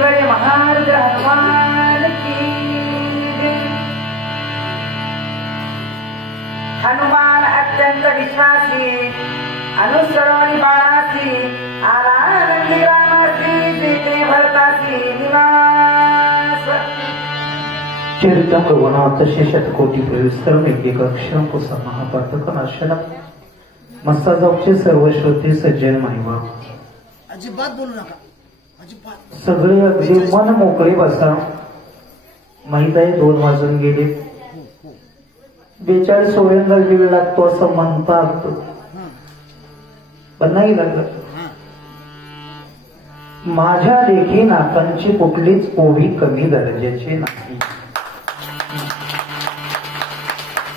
श्रीवरे महारुद्र हनुमान की जय। हनुमान अत्यंत विश्वासी अनुसरणी बाणासी आला नंदी रामासी सीते भरतासी निवास। चरित्र वनात शतकोटी प्रविस्तर एक अक्षरम पुसा महापातक नाशन मस्ता जाऊचे सर्व श्रोते सज्जन महिमा अजिबात बोलू नका अजिबात सगळे अगदी मन मोकळे बसा। माहित आहे 2 वाजून गेले 42 सोळ्यांदा वेळ लागतो असं म्हणतात पण नाही लागत। माझ्या लेखी नाकांची कुठलीच ओवी कमी दर्जाची नाही।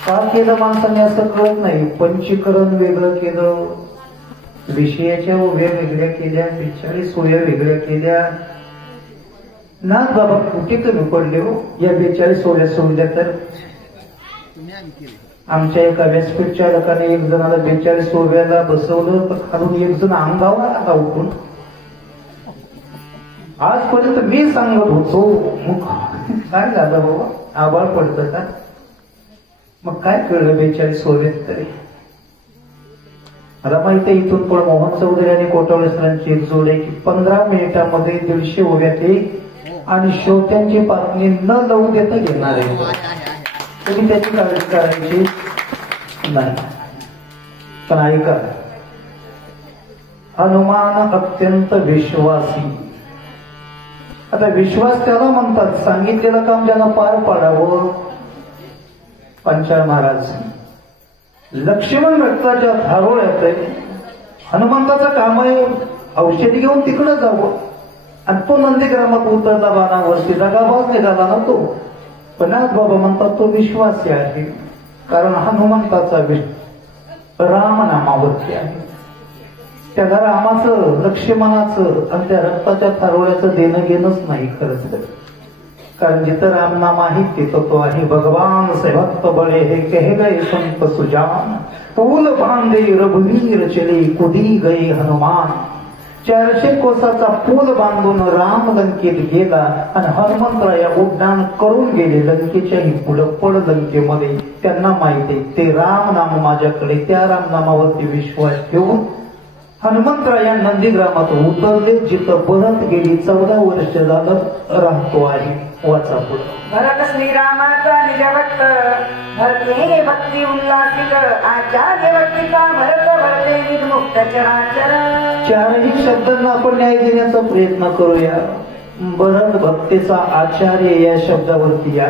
का केलं माणसाने असं कळत नाही। पंचीकरण वेगळं केलं, विषयाच्या ओव्या वेगळ्या केल्या, 42 ओव्या वेगळ्या केल्या। ना बाबा कुठे कमी पडले हो या 42 ओव्या सोडल्या तर। आमच्या एका व्यासपीठ चालकाने एक जणाला 42 ओव्याला बसवलं तर खालून एक जण अंगावर आला उठून। आजपर्यंत मी सांगत होतो मग काय झालं बाबा आभाळ पडतं का? मग काय कळलं 42 ओव्यात तरी। मला माहिती आहे इथून पण मोहन चौधरी आणि कोटावळे सरांची एक जोड आहे की 15 मिनिटांमध्ये 150 ओव्यात येईल आणि श्रोत्यांची बातमी न लावू देता घेणार आहे। तुम्ही त्याची काळजी करायची नाही। पण ऐका, हनुमान अत्यंत विश्वासी। आता विश्वास त्याला म्हणतात सांगितलेलं काम ज्यानं पार पाडावं। पंचाळ महाराज लक्ष्मण रक्ताच्या धारोळ्यात आहे, हनुमंताचं काम आहे औषधी घेऊन तिकडे जावं आणि तो नंदीग्रामात उतरला बाणावरती दगाबाज निघाला ना तो। पण आज बाबा म्हणतात तो विश्वासी आहे कारण हनुमंताचा रामनामावरती आहे। त्याला रामाचं लक्ष्मणाचं आणि त्या रक्ताच्या थारोळ्याचं देणं घेणंच नाही खरंच तर। कारण जिथं रामनाम आहे तिथं तो आहे। भगवान से भक्त बळे हे कह गए संत सुजान, पूल बांधे रघुवीर चले कुदी गए हनुमान। 400 कोसाचा पूल बांधून राम लंकेत गेला आणि हनुमंतराया उड्डाण करून गेले लंकेच्याही पुढं पड लंकेमध्ये। त्यांना माहिती ते रामनाम माझ्याकडे, त्या रामनामावरती विश्वास ठेवून हनुमंतराया नंदीग्रामात उतरले जिथं परत गेली 14 वर्ष झालं राहतो आहे। वाचा पुढे। भरत श्रीरामाचा निज भक्त भरते भक्ती उल्लासित आचार्य भक्तीचा भरत भरते निर्मुक्त चराचर। 4ही शब्दांना आपण न्याय देण्याचा प्रयत्न करूया। भरत भक्तीचा आचार्य या शब्दावरती या।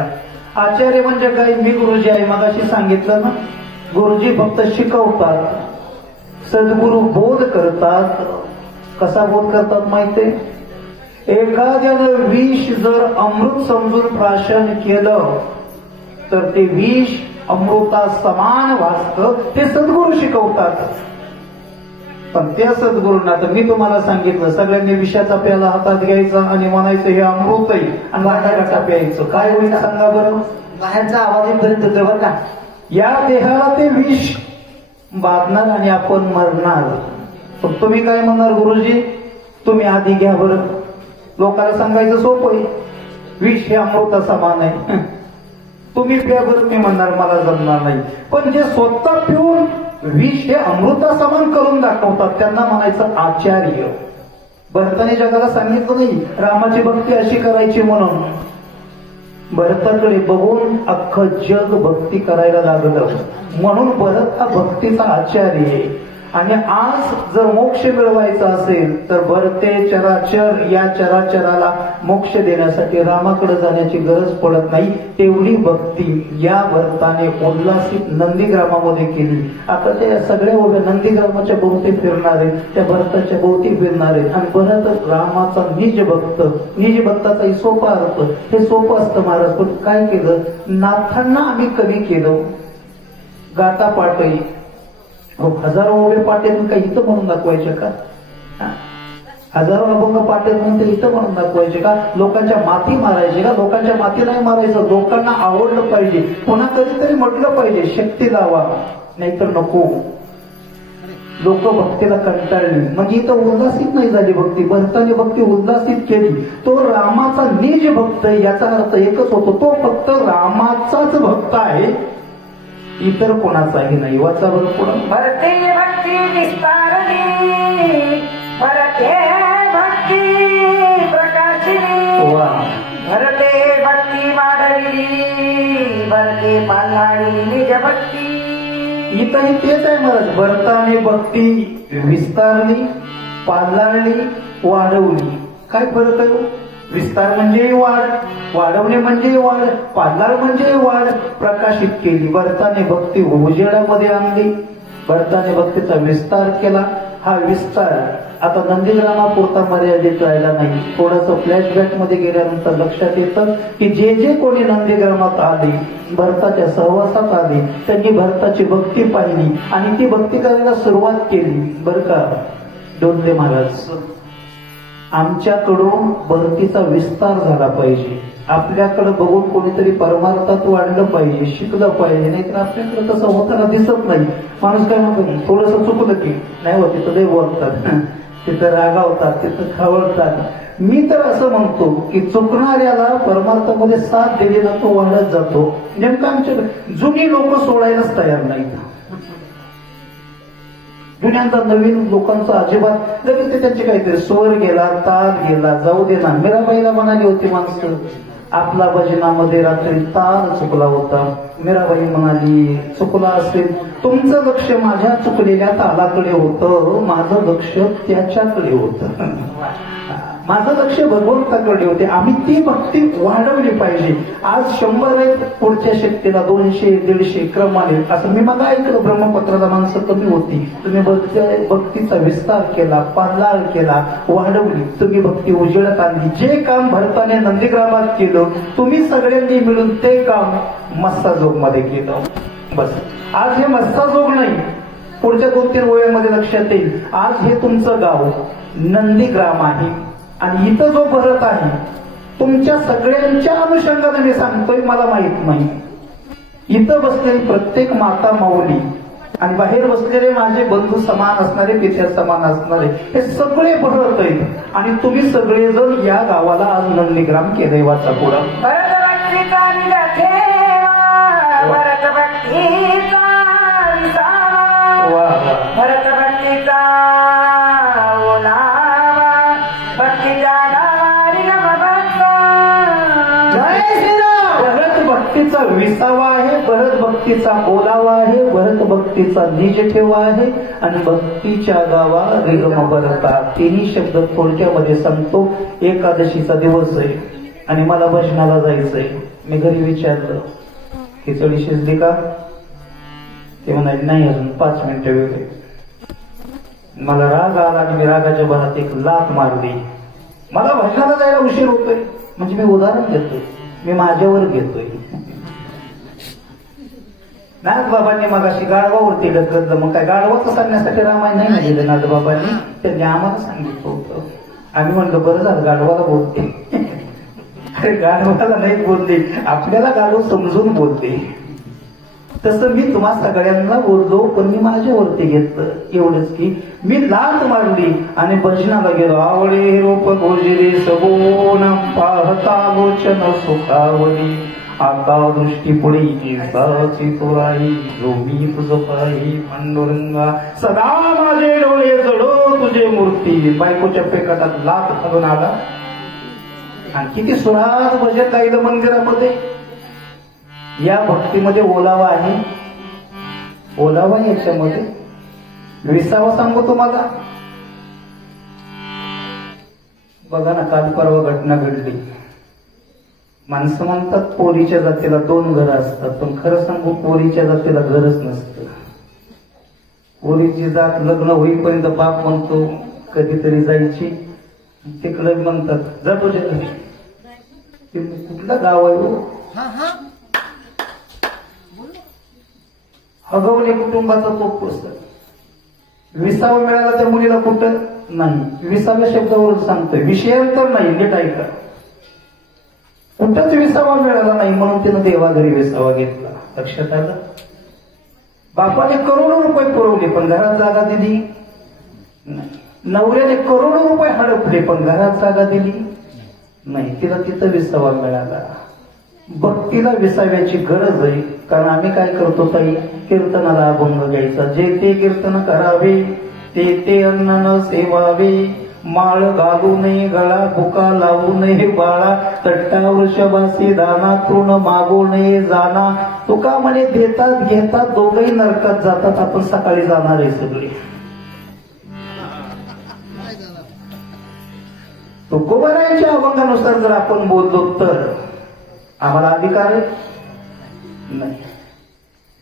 आचार्य म्हणजे काय? मी गुरुजी आहे मगाशी सांगितलं ना। गुरुजी फक्त शिकवतात, सद्गुरु बोध करतात। कसा बोध करतात माहितीये? एखाद्यानं विष जर अमृत समजून प्राशन केलं तर ते विष अमृता समान भासतं, ते सद्गुरु शिकवतात। पण त्या सद्गुरूंना तर मी तुम्हाला सांगितलं सगळ्यांनी विषाचा प्याला हातात घ्यायचा आणि म्हणायचं हे अमृत आहे आणि वाटा प्यायचं। काय होईल सांगा बरं? बाहेरचा आवाज येईपर्यंत बरं का या देहाला ते विष बाधणार आणि आपण मरणार। पण तुम्ही काय म्हणणार? गुरुजी तुम्ही आधी घ्या बरं। लोकांना सांगायचं सोपं आहे, विष हे अमृता समान आहे, तुम्ही प्या बरं। मी म्हणणार मला जमणार नाही। पण जे स्वतः पिऊन विष हे अमृता समान करून दाखवतात त्यांना म्हणायचं आचार्य। भरताने जगाला सांगितलं नाही रामाची भक्ती अशी करायची म्हणून। भरताकडे बघून अख्खं जग भक्ती करायला लागलं म्हणून भरत हा भक्तीचा आचार्य आहे। आणि आज जर मोक्ष मिळवायचा असेल तर भरते चराचर या चराचराला मोक्ष देण्यासाठी रामाकडे जाण्याची गरज पडत नाही। तेवढी भक्ती या भरताने उल्लासित नंदीग्रामामध्ये केली। आता त्या सगळ्या ओव्या नंदीग्रामाच्या भोवती फिरणार आहेत, त्या भरताच्या भोवती फिरणार आहेत आणि भरत रामाचा निज भक्त। निज भक्ताचा सोपा अर्थ हे सोपं असतं महाराज। पण काय केलं? नाथांना आम्ही कमी केलं। गाता पाटई हजारो ओव्या पाट्यातून काही इथं म्हणून दाखवायचे का? हजारो अभंग पाट्यात म्हणून ते इथं म्हणून दाखवायचे का? लोकांच्या माती मारायचे का? लोकांच्या माती नाही मारायचं, लोकांना आवडलं पाहिजे, पुन्हा कधीतरी म्हटलं पाहिजे शक्ती लावा नाहीतर नको। लोक भक्तीला कंटाळली, म्हणजे इथं उल्हासित नाही झाली भक्ती. भरताने भक्ती उल्हासित केली. तो रामाचा निज भक्त, याचा अर्थ एकच होतो, तो फक्त रामाचाच भक्त आहे, इतर कोणाचाही नाही. वाचा बरं पुढं. भरते भक्ती विस्तारणी, भरते भक्ती प्रकाशिनी, वा. भरते भक्ती वाढविली, भरते पाल्हाळी निज भक्ती. इथंही तेच आहे महाराज. भरताने भक्ती विस्तारली, पाल्हाळली, वाढवली. काय फरक आहे? विस्तार म्हणजे वाढ, वाढवणे म्हणजे वाढ, पाल्हाळ म्हणजे वाढ, प्रकाशित केली. भरताने भक्ती उजेडामध्ये आणली, भरताने भक्तीचा विस्तार केला. हा विस्तार आता नंदीग्रामापुरता मर्यादित राहिला नाही. थोडंसं फ्लॅशबॅक मध्ये गेल्यानंतर लक्षात येतं की जे जे कोणी नंदीग्रामात आले, भरताच्या सहवासात आले, त्यांनी भरताची भक्ती पाहिली आणि ती भक्ती करायला सुरुवात केली. बरं का डोंगरे महाराज, आमच्याकडून भक्तीचा विस्तार झाला पाहिजे. आपल्याकडे बघून कोणीतरी परमार्थात वाढलं पाहिजे, शिकलं पाहिजे. नाहीतर आपल्याकडे तसं होताना दिसत नाही. माणूस काय म्हणतो, थोडंसं चुकलं की नाही होत, तिथं लय बोलतात, तिथं रागावतात, तिथं खवळतात. मी तर असं म्हणतो की चुकणाऱ्याला परमार्थामध्ये साथ दिली ना, तो वाढत जातो. नेमकं आमच्या जुनी लोक सोडायलाच तयार नाहीत. जुन्यांचा नवीन लोकांचा अजिबात लगेच ते त्यांचे काहीतरी स्वर गेला, ताल गेला, जाऊ दे ना. मीराबाईला म्हणाली होती माणसं, आपला भजनामध्ये रात्री ताल चुकला होता. मीराबाई म्हणाली, चुकला असेल, तुमचं लक्ष माझ्या चुकलेल्या तालाकडे होतं, माझं लक्ष त्याच्याकडे होतं. माझं लक्ष भगवंताकडे होते. आम्ही ती भक्ती वाढवली पाहिजे. आज 100 आहेत, पुढच्या शक्तीला 200, 150 क्रमाने. असं मी मग ऐकलं, ब्रह्मपत्राला माणसं कमी होती. तुम्ही भक्तीचा विस्तार केला, पाल्हाळ केला, वाढवली. तुम्ही भक्ती उजेडात आणली. जे काम भरताने नंदीग्रामात केलं, तुम्ही सगळ्यांनी मिळून ते काम मस्साजोग मध्ये केलं. बस आज हे मस्साजोग नाही, पुढच्या 2-3 ओळ्यांमध्ये लक्षात येईल. आज हे तुमचं गाव नंदीग्राम आहे आणि इथं जो भरत आहे, तुमच्या सगळ्यांच्या अनुषंगाने मी सांगतोय, मला माहित नाही. इथं बसलेली प्रत्येक माता माऊली आणि बाहेर बसलेले माझे बंधू समान असणारे, पित्या समान असणारे, हे सगळे भरत आहेत आणि तुम्ही सगळेजण या गावाला आज नंदीग्राम केलंय. वाचा पुढं. भरत भक्तीचा निगा ठेवा, भरत भक्तीचा विसावा, भरत भक्तीचा ओलावा, भक्तीच्या गावारी नम भक्त. जय श्रीराम. भरत भक्तीचा विसावा आहे, भरत भक्तीचा बोलावा आहे, भरत भक्तीचा निज ठेवा आहे आणि भक्तीच्या गावा रिगम भरता. तिन्ही शब्द थोडक्यामध्ये सांगतो. एकादशीचा दिवस आहे आणि मला भजनाला जायचंय. मी घरी विचारलं, खिचडी शिजली का? ते म्हणाले नाही, अजून 5 मिनिटं वेळ आहे. मला राग आला आणि मी रागाच्या भरात एक लाथ मारली. मला भजनाला जायला उशीर होतोय. म्हणजे मी उदाहरण देतोय, मी माझ्यावर घेतोय. नाथबाबांनी मग अशी गाढवावरती ढकललं. मग काय गाढवाचं सांगण्यासाठी रामायण नाही ना दिलं नाथबाबांनी, त्यांनी आम्हाला सांगितलं होतं. आम्ही म्हणलो बरं झालं गाढवाला बोलते. अरे गाढवाला नाही बोलते, आपल्याला गाढव समजून बोलते. तसं मी तुम्हा सगळ्यांना बोललो, पण मी माझ्यावरती घेतलं. एवढंच की मी लाथ मारली आणि भजनाला गेलो. आवडे रूप गोजिरे सगोन पाहता लोचन सुखावली, आका दृष्टी पुढे साची तुराई, जो मी तुझ पाही पांडुरंगा, सदा माझे डोळे जडो तुझे मूर्ती. बायकोच्या पेकाटात लाथ घालून आला आणि किती सुराज भजन गायलं मंदिरामध्ये. या भक्तीमध्ये ओलावा आहे, ओलावा याच्यामध्ये विसावा. सांगू तुम्हाला, बघा ना, काल परवा घटना घडली. माणसं म्हणतात पोरीच्या जातीला 2 घरं असतात, पण खरं सांगू पोरीच्या जातीला घरच नसतं. पोरीची जात लग्न होईपर्यंत बाप म्हणतो कधीतरी जायची, तिकडे म्हणतात जा तुझ्या घरी. कुठलं गाव आहे हो? हगवणे कुटुंबाचा तो पुस्तक. विसावा मिळाला त्या मुलीला कुठं नाही. विसाव्या शब्दावरून सांगतोय, विषयांतर नाही, नीट ऐका. कुठंच विसावा मिळाला नाही म्हणून तिनं देवाघरी विसावा घेतला. लक्षात आलं? बापाने करोडो रुपये पुरवले पण घरात जागा दिली नाही. नवऱ्याने करोडो रुपये हडपले पण घरात जागा दिली नाही. तिला तिथं विसावा मिळाला. भक्तीला विसाव्याची गरज आहे. कारण आम्ही काय करतो ताई, कीर्तनाला अभंग घ्यायचा. जे ते कीर्तन करावे, ते ते अन्न न सेवावे, माळ घालू नये, गळा बुका लावू नये बाळा, तट्टा वृषभासी दाना, तृण मागू नये जाना. तुका म्हणे देतात घेतात दोघही नरकात जातात. आपण सकाळी जाणार आहे सगळे. तुकोबारायांच्या अभंगानुसार जर आपण बोललो तर आम्हाला अधिकार आहे नाही.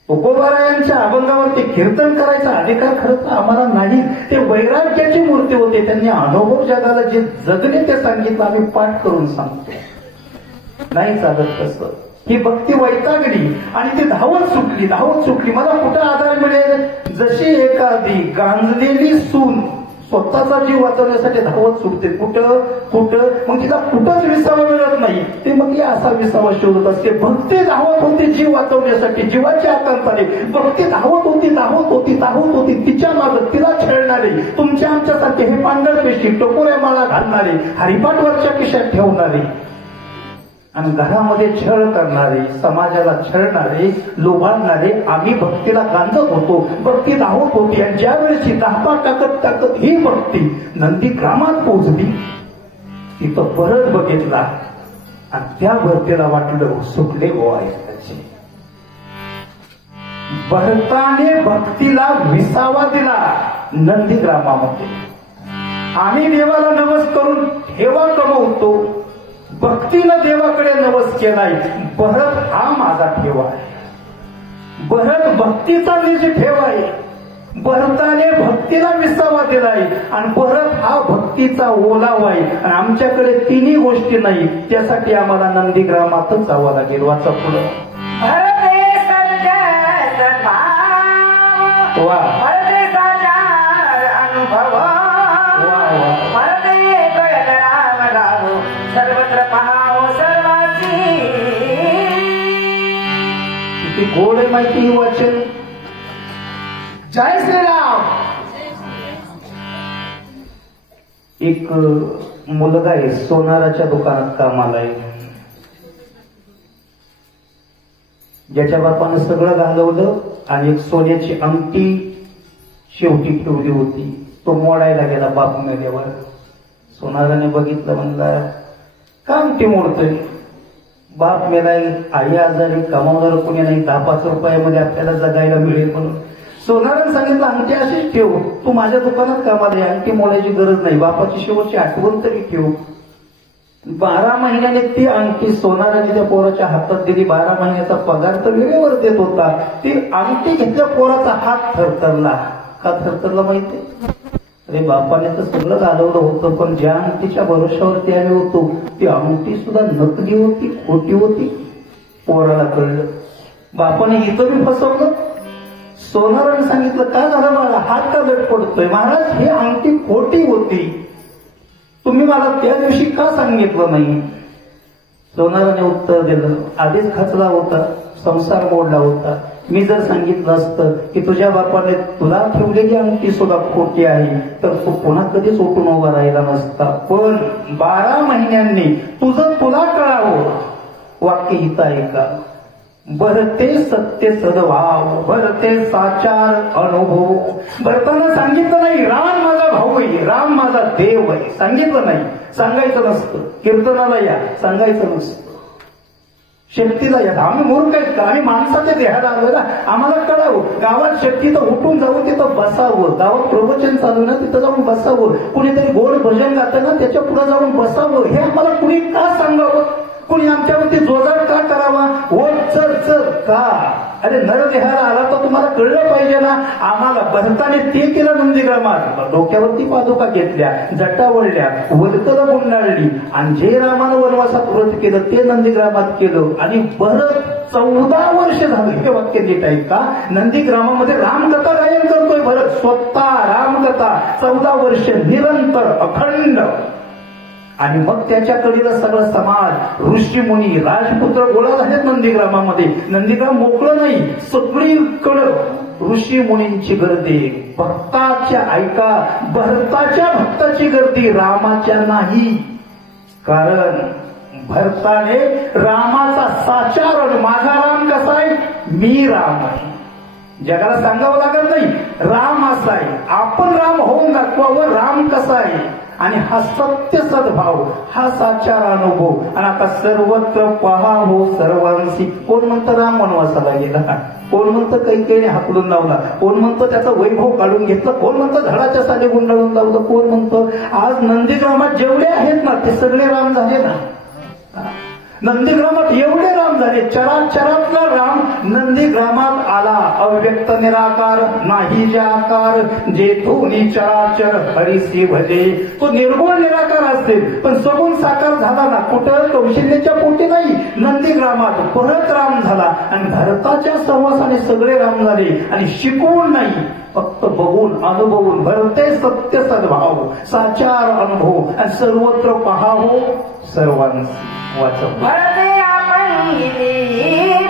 तुकोबारायांच्या अभंगावरती कीर्तन करायचा अधिकार खरं तर आम्हाला नाही. ते वैराग्याची मूर्ती होते. त्यांनी अनुभव जगाला जे जगले ते सांगितलं. आम्ही पाठ करून सांगतो. नाही चालत तसं. ही भक्ती वैतागली आणि ती धावत सुटली. मला कुठं आधार मिळेल? जशी एखादी गांजलेली सून स्वतःचा जीव वाचवण्यासाठी धावत सुटते. कुठं मग तिला कुठंच विसावा मिळत नाही. ते मग ती असा विसावा शोधत असते. भक्ती धावत होती जीव वाचवण्यासाठी, जीवाच्या आकांताने. भक्ती धावत होती तिच्या मागं तिला छळणारे, तुमच्या आमच्यासारखे हे पांढरपेशी टोकोऱ्या माळा घालणारे, हरिपाठवरच्या खिशात ठेवणारे आणि घरामध्ये छळ करणारे, समाजाला छळणारे, लोभाळणारे आम्ही भक्तीला गांजत होतो. भक्ती धावत होती आणि ज्या वेळेची धापा टाकत ही भक्ती नंदीग्रामात पोहोचली, तिथं परत बघितला आणि त्या भक्तीला वाटलं सुटले गोवा त्याचे. भरताने भक्तीला विसावा दिला नंदीग्रामामध्ये. आम्ही देवाला नवस करून ठेवा कमवतो, भक्तीनं देवाकडे नवस केलाय. भरत हा माझा ठेवा आहे. भरत भक्तीचा निज ठेवा आहे. भरताने भक्तीला विसावा दिलाय आणि भरत हा भक्तीचा ओलावा आहे. आणि आमच्याकडे तिन्ही गोष्टी नाही. त्यासाठी आम्हाला नंदीग्रामातच जावं लागेल. वाचा पुढं. वा अनुभव सर्वत्र पहावं सर्वाची. किती गोड आहे माहिती ही वाचन. जय श्रीराम. एक मुलगा आहे, सोनाराच्या दुकानात कामाला आहे. ज्याच्या बापानं सगळं घालवलं आणि एक सोन्याची अंगठी शेवटी ठेवली होती. तो मोडायला गेला बाप मेल्यावर. सोनाराने बघितलं, म्हणला का अंगठी मोडतोय? बाप मेलाय, आई आजारी, कमावणार कोणी नाही, 10-5 रुपयामध्ये आपल्याला जगायला मिळेल म्हणून. सोनाराने सांगितलं अंगठी अशीच ठेव, तू माझ्या दुकानात कामाला आहे, अंगठी मोडायची गरज नाही, बापाची शेवटची आठवण तरी ठेव. 12 महिन्याने ती अंगठी सोनाराने त्या पोराच्या हातात दिली. 12 महिन्याचा पगार तर वेळेवर देत होता. ती अंगठी घेतल्या पोराचा हात थरथरला. का थरथरला माहिती? अरे बापाने तर सगळं घालवलं होतं, पण ज्या अंगठीच्या भरोशावरती आले होतो ती अंगठी सुद्धा नकली होती, खोटी होती. पोराला कळलं. बापाने इथं मी फसवलं. सोनाराने सांगितलं काय झालं बाळा, हात का लट पडतोय? महाराज ही अंगठी खोटी होती, तुम्ही मला त्या दिवशी का सांगितलं नाही? सोनाराने उत्तर दिलं, आधीच खचला होता, संसार मोडला होता. मी जर सांगितलं असतं की तुझ्या बापाने तुला ठेवलेली अंगठी सुद्धा खोटी आहे तर तू पुन्हा कधीच उठून उभा राहिला नसता. पण 12 महिन्यांनी तुझं तुला कळावं. वाक्य हित आहे का? भरते सत्य सद्भाव, भरते साचार अनुभव. भरताना सांगितलं नाही राम माझा भाऊ आहे, राम माझा देव आहे, सांगितलं नाही. सांगायचं नसतं. कीर्तनाला या, सांगायचं नसतं. शेतीला या. आम्ही मूर्ख आहेत का? आम्ही माणसाच्या देहाला आलो ना, आम्हाला कळावं. गावात शेती तर उठून जावं, तिथं बसावं. गावात प्रवचन चालू ना, तिथं जाऊन बसावं. कुणीतरी गोड भजन गातं ना, त्याच्या पुढे जाऊन बसावं. हे आम्हाला कुणी का सांगावं? कुणी आमच्यावरती जोजार का करावा? हो चल चल का? अरे नरदेहाला आला तर तुम्हाला कळलं पाहिजे ना. आम्हाला भरताने ते केलं नंदीग्रामात. डोक्यावरती पादुका घेतल्या, जटा वळल्या, वरतलं गुंडाळली आणि जे रामानं वनवासात व्रत केलं ते नंदीग्रामात केलं. आणि भरत 14 वर्ष झालं. हे वाक्य नीट आहे का? नंदीग्रामामध्ये रामकथा गायन करतोय भरत, स्वतः रामकथा 14 वर्ष निरंतर अखंड. आणि मग त्याच्याकडील सगळं समाज, ऋषी मुनी, राजपुत्र गोळा झालेत नंदीग्रामामध्ये. नंदीग्राम मोकळं नाही, सगळीकडं ऋषी मुनींची गर्दी, भक्ताच्या ऐका भरताच्या भक्ताची गर्दी, रामाच्या नाही. कारण भरताने रामाचा साचार, माझा राम कसा आहे, मी राम आहे. जगाला सांगावं लागत नाही राम असा आहे, आपण राम होऊन दाखवावं राम कसा आहे. आणि हा सत्य सद्भाव, हा साचार अनुभव. आणि आता सर्वत्र पहा हो सर्वांशी. कोण म्हणतं राम वनवासाला गेला, कोण म्हणतं कैकेयीने हाकलून लावला, कोण म्हणतं त्याचा वैभव काढून घेतलं, कोण म्हणतं झाडाच्या साली गुंडाळून लावलं, कोण म्हणतं आज नंदीग्रामात जेवढे आहेत ना ते सगळे राम झाले ना. नंदीग्रामात एवढे राम झाले, चराचरातला राम नंदीग्रामात आला. अव्यक्त निराकार नाही जे आकार, जेथून चराचर हरिसी भजे. तो निर्गुण निराकार असेल पण सगुण साकार झाला ना. कुठं, कौशल्याच्या पोटी नाही, नंदीग्रामात परत राम झाला. आणि भरताच्या सहवासाने सगळे राम झाले. आणि शिकवून नाही, फक्त बघून अनुभवून. भरते सत्य सद्भाव, साचार अनुभव. आणि सर्वत्र पहावो सर्वांशी. भरते आपण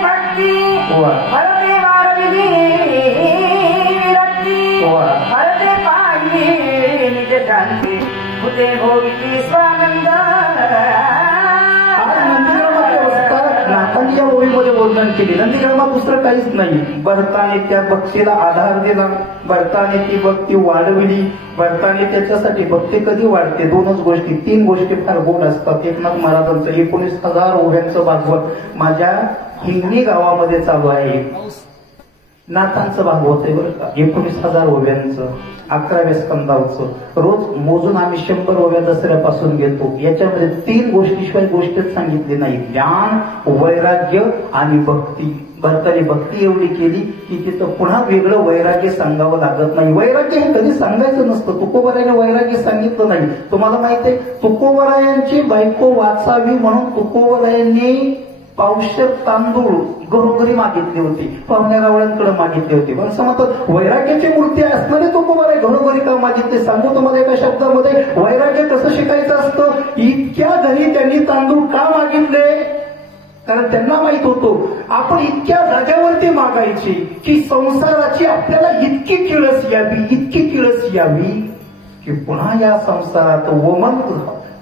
भक्ती, भरते वारविली विरक्ती, भरते पाहिली निज शांती, भूते भोगी स्वानंद. नाथांनी या ओळीमध्ये वर्णन केले. नंदीग्रामात दुसरं काहीच नाही. भरताने त्या भक्तीला आधार दिला, भरताने ती भक्ती वाढविली. भरताने त्याच्यासाठी भक्ती कधी वाढते, दोनच गोष्टी, तीन गोष्टी फार गोड असतात. एकनाथ महाराजांचं 19,000 ओव्यांचं भागवत माझ्या हिंगणी गावामध्ये चालू आहे. नाथांचं भागवत आहे बरं का, 19,000 ओव्यांचं, 11व्या स्कंदावचं. रोज मोजून आम्ही 100 ओव्या दसऱ्यापासून घेतो. याच्यामध्ये 3 गोष्टीशिवाय गोष्टच सांगितली नाही, ज्ञान, वैराग्य आणि भक्ती. भरताने भक्ती एवढी केली की तिथं पुन्हा वेगळं वैराग्य सांगावं लागत नाही. वैराग्य हे कधी सांगायचं नसतं. तुकोबरायाने वैराग्य सांगितलं नाही. तुम्हाला माहित आहे, तुकोबरायांची बायको वाचावी म्हणून तुकोबरायांनी पावशेर तांदूळ घरोघरी मागितली होती, पाहुण्या रावळ्यांकडे मागितली होती. पण असं म्हणतात वैराग्याची मूर्ती असणारे तुकोबाराय घरोघरी का मागितले. सांगू तुम्हाला एका शब्दामध्ये वैराग्य कसं शिकायचं असतं. इतक्या घरी त्यांनी तांदूळ का मागितले, कारण त्यांना माहित होतो आपण इतक्या जाग्यावरती मागायची की संसाराची आपल्याला इतकी किळस यावी, इतकी किळस यावी की पुन्हा या संसारात वमन,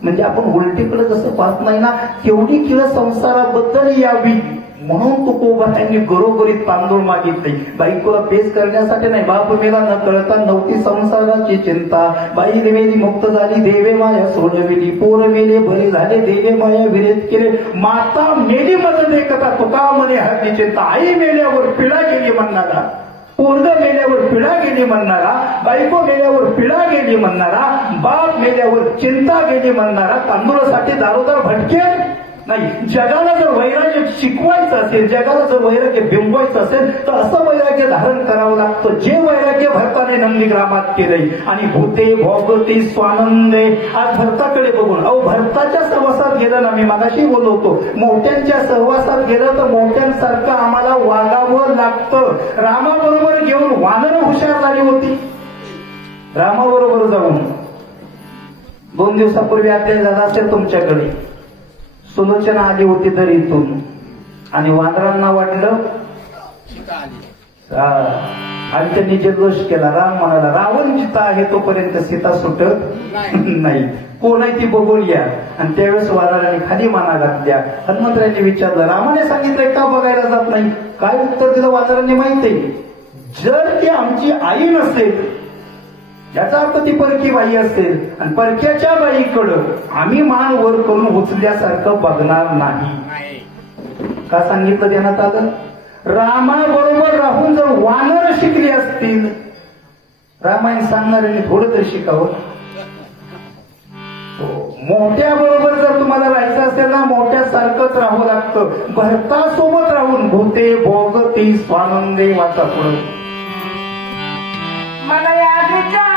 म्हणजे आपण उलटीकडे जसं पाहत नाही ना, तेवढी किळस संसाराबद्दल यावी म्हणून तुकोबारायांनी घरोघरी तांदूळ मागितले. बायकोला पेस करण्यासाठी नाही. बाप मेला न कळता नव्हती संसाराची चिंता, बाई मेली मुक्त झाली देवे माया सोडविली, पोर मेले बरे झाले देवे माया विरेत केले, माता मेली मज देखता तुका म्हणे हरली चिंता. आई मेल्यावर पिढा गेली म्हणणारा, पोरग मेल्यावर पिढा गेली म्हणणारा, बायको मेल्यावर पिढा गेली म्हणणारा, बाप मेल्यावर चिंता गेली म्हणणारा तांदूळासाठी दारोदार भटके नाही. जगाला जर वैराग्य शिकवायचं असेल, जगाला जर वैराग्य बिंबवायचं असेल तर असं वैराग्य धारण करावं लागतं जे वैराग्य भरताने नंदीग्रामात केलंय. आणि भूते भोगती स्वानंदे. आज भरताकडे बघून, अहो भरताच्या सहवासात गेलं ना, मी मगाशी बोललो होतो, मोठ्यांच्या सहवासात गेलं तर मोठ्यांसारखं आम्हाला वागावं लागतं. रामाबरोबर घेऊन वानरं हुशार झाली होती. रामाबरोबर जाऊन 2 दिवसापूर्वी अध्ययन झाला असेल तुमच्याकडे. सुलोचना आली होती दरीतून आणि वानरांना वाटलं, आणि त्यांनी जल्लोष केला. राम म्हणाला रावण जिता आहे तोपर्यंत सीता सुटत नाही, कोण आहे ती बघून या. आणि त्यावेळेस वानरांनी खाली माना घातल्या. हनुमंतरायांनी विचारलं रामाने सांगितलंय का बघायला जात नाही. काय उत्तर दिलं वानरांनी माहितीये, जर ती आमची आई नसेल, याचा अर्थ ती परकी बाई असेल, आणि परक्याच्या बाईकडं आम्ही मान वर करून उचल्यासारखं बघणार नाही. का सांगितलं देण्यात आलं, रामाबरोबर राहून जर वानर शिकली असतील, रामायण सांगणाऱ्यांनी थोडं तरी शिकावं. मोठ्या बरोबर जर तुम्हाला राहायचं असेल ना, मोठ्यासारखंच राहावं लागतं. भरतासोबत राहून भूते भोगती स्वानंदे. वाचा पुढे. मला यादीच्या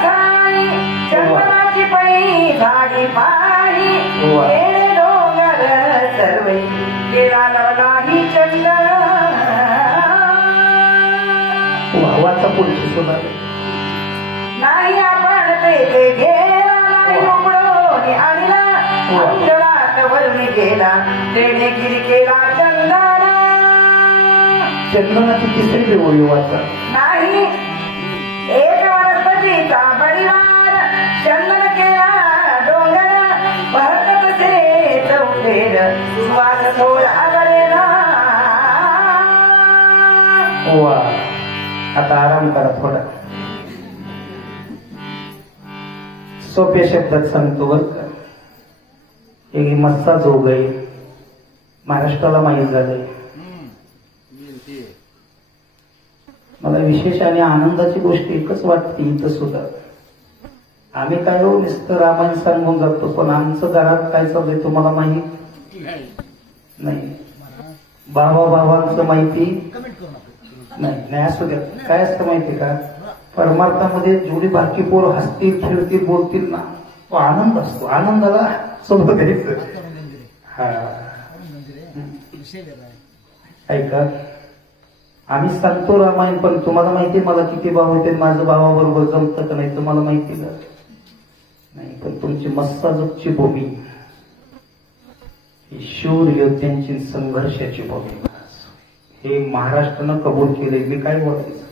खाई चंदनाची पै झाडी पाही, केळे डोंगर सर्वई केला लावलाही चंदन. वाचा पुढची सुद्धा. नाही आपण ते गेला नाही उघडून आणला, अंगणात वरून गेला तेने गिरी केला चंदन. चंदनाची तिसरी ओळी वाचा. नाही एक वनस्पतीचा परिवार चंदन केला डोंगर भरकत से चौफेर सुवास थोडा बरेला. वा, आता आराम करा थोडा. सोप्या शब्दात सांगतो बर का. एक मस्सा जोग आहे, महाराष्ट्राला माहीत झालंय. मला विशेष आणि आनंदाची गोष्ट एकच वाटते इथं सुद्धा. आम्ही काय हो नुसतं रामायण सांगून जातो, पण आमचं घरात काय चाललंय तुम्हाला माहित नाही. भावांचं माहिती नाही. असू द्या. काय असतं माहिती का, परमार्थामध्ये जेवढी बाकी पोर हसतील खेळतील बोलतील ना, तो आनंद असतो. आनंदाला सोबत द्यायचं. हा, ऐका, आम्ही सांगतो रामायण, पण तुम्हाला माहिती मला किती भाव होते, माझं भावाबरोबर जमतं का नाही तुम्हाला माहिती नाही. पण तुमची मस्साजोगची भूमी ही शूर योद्ध्यांची संघर्षाची भूमी, हे महाराष्ट्रानं कबूल केले. मी काय बोलायचं,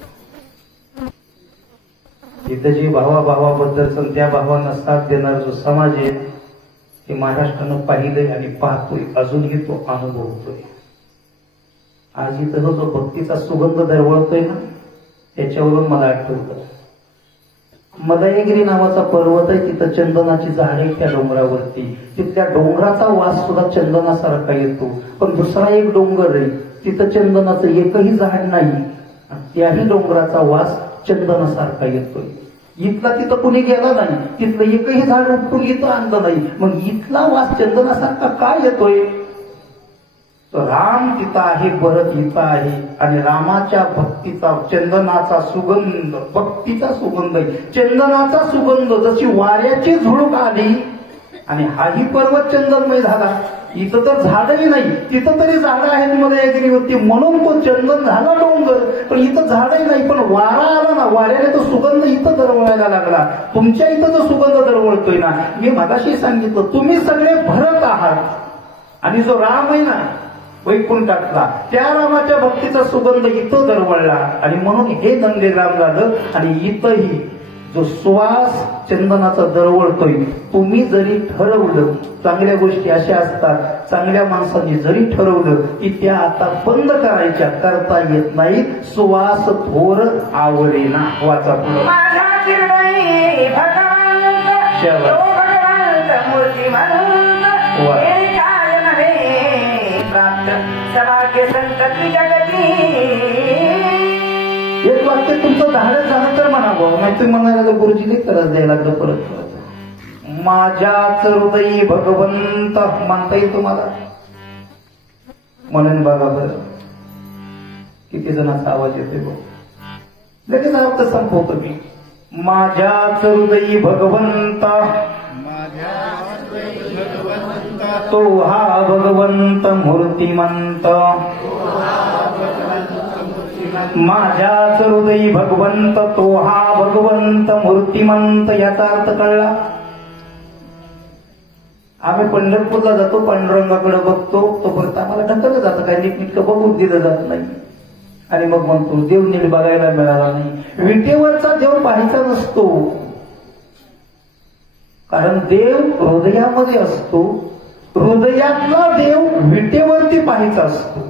इथं जे भावाबद्दल त्या भावांना साथ देणारा जो समाज आहे, हे महाराष्ट्रानं पाहिलंय आणि पाहतोय, अजूनही तो अनुभवतोय. आज इथं जो भक्तीचा सुगंध दरवळतोय ना, त्याच्यावरून मला आठवतं, मदयगिरी नावाचा पर्वत आहे, तिथं चंदनाची झाड आहे त्या डोंगरावरती. तिथल्या डोंगराचा वास सुद्धा चंदनासारखा येतो. पण दुसरा एक डोंगर आहे, तिथं चंदनाचं एकही झाड नाही, त्याही डोंगराचा वास चंदनासारखा येतोय. इथला तिथं कुणी गेला नाही, तिथलं एकही झाड उपटून इथं आणलं नाही, मग इथला वास चंदनासारखा काय येतोय. राम तिथं आहे, भरत इथं आहे, आणि रामाच्या भक्तीचा चंदनाचा सुगंध, भक्तीचा सुगंध आहे, चंदनाचा सुगंध. जशी वाऱ्याची झुळूक आली आणि हाही पर्वत चंदनमय झाला. इथं तर झाडही नाही, तिथं तरी झाडं आहेत मदयगिरीवरती, म्हणून तो चंदन झाला डोंगर. पण इथं झाडही नाही, पण वारा आला ना, वाऱ्याने तो सुगंध इथं दरवळायला लागला. तुमच्या इथं तो सुगंध दरवळतोय ना. मी मगाशी सांगितलं, तुम्ही सगळे भरत आहात, आणि जो राम आहे ना वैकुंठातला, त्या रामाच्या भक्तीचा सुगंध इथं दरवळला, आणि म्हणून हे नंदीग्राम झालं. आणि इथंही जो सुवास चंदनाचा दरवळतोय, तुम्ही जरी ठरवलं, चांगल्या गोष्टी अशा असतात, चांगल्या माणसांनी जरी ठरवलं की त्या आता बंद करायच्या, करता येत नाही. सुवास थोर आवडेना. वाचा पुढं. माझा चिरडई भगवंत, तो भगवंत मूर्तिमंत, हे काय नव्हे प्राप्त सभाग्य संतती जगती. एक वाक्य तुमचं धाडच झालं तर म्हणावं, नाही तुम्ही म्हणायला गुरुजीने करत द्यायला लागलं परत. माझ्याच हृदयी भगवंत म्हणता येईल तुम्हाला, म्हणून बघा बरं किती जणांचा आवाज येतोय बघ. लगेच अर्थ संपवतो मी. माझ्याच हृदयी भगवंत, तो हा भगवंत मूर्तिमंत. माझ्याच हृदयी भगवंत, तो हा भगवंत मूर्तिमंत. याचा अर्थ कळला. आम्ही पंढरपूरला जातो, पांडुरंगाकडे बघतो, तोपर्यंत आम्हाला ढकललं जातं, काही नीटनीटकं बघून दिलं जात नाही. आणि मग म्हणतो देव नीट बघायला मिळाला नाही. विटेवरचा देव पाहायचा नसतो, कारण देव हृदयामध्ये असतो. हृदयातला देव विटेवरती पाहायचा असतो.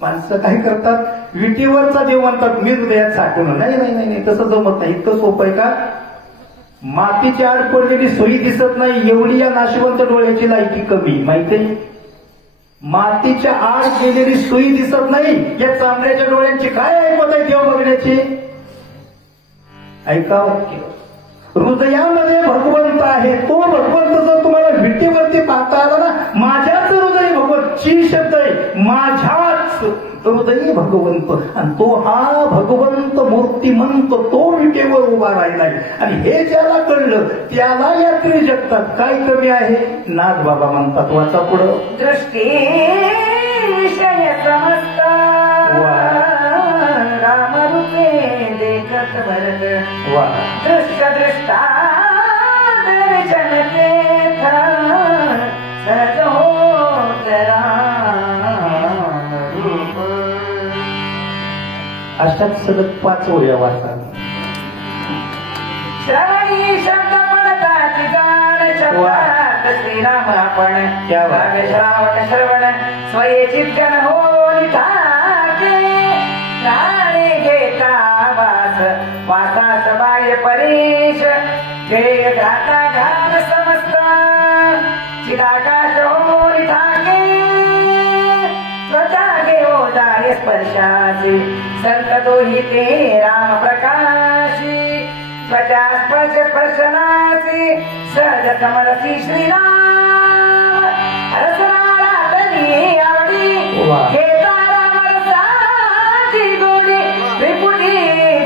माणसं काय करतात, विटेवरचा देव म्हणतात मी हृदयात साठवलं. नाही नाही नाही, तसं जमत नाही. इतकं सोपं आहे का. मातीची आड पडलेली सोयी दिसत नाही, एवढी या नाशिवंत डोळ्याची लायकी कमी. माहितीये, मातीच्या आड गेलेली सोयी दिसत नाही, या चांबड्याच्या डोळ्यांची काय ऐकत आहे देव बघण्याची. ऐका वाक्य, हृदयामध्ये भगवंत आहे. तो भगवंत जर तुम्हाला विटेवरती पाहता आला ना, माझ्याच हृदय भगवंत, ची शब्द आहे, माझ्याच हृदयी भगवंत. आणि तो हा भगवंत मूर्तिमंत, तो विटेवर उभा राहिलाय. आणि हे ज्याला कळलं त्याला यात्री जगतात. काय कमी आहे, नाथ बाबा म्हणतात. वाचा पुढं. दृष्टी विषय समस्त रामरूपे देखत भरत, दृश्य दृष्टा दर्शनते सहज हो राम रूप. अशाच सलग 5 ओळ्या वाचा. श्रवणी शब्द पडतात गान शब्दात श्रीराम आपण श्रावण श्रवण स्वयेचित गण होऊन ठाके प्राणे घेता वास वासास बाह्य परेश ध्येय घाता घात समस्त चिदाकाश होऊन ठाके स्वतः घेऊ दारे स्पर्शाचे संत दोही ते राम प्रकाशी स्वतः स्पर्श स्पर्शनाचे सहज समरसी श्रीराम रसनाला तनी आवडी घेता राम रसाची गोडी त्रिपुटी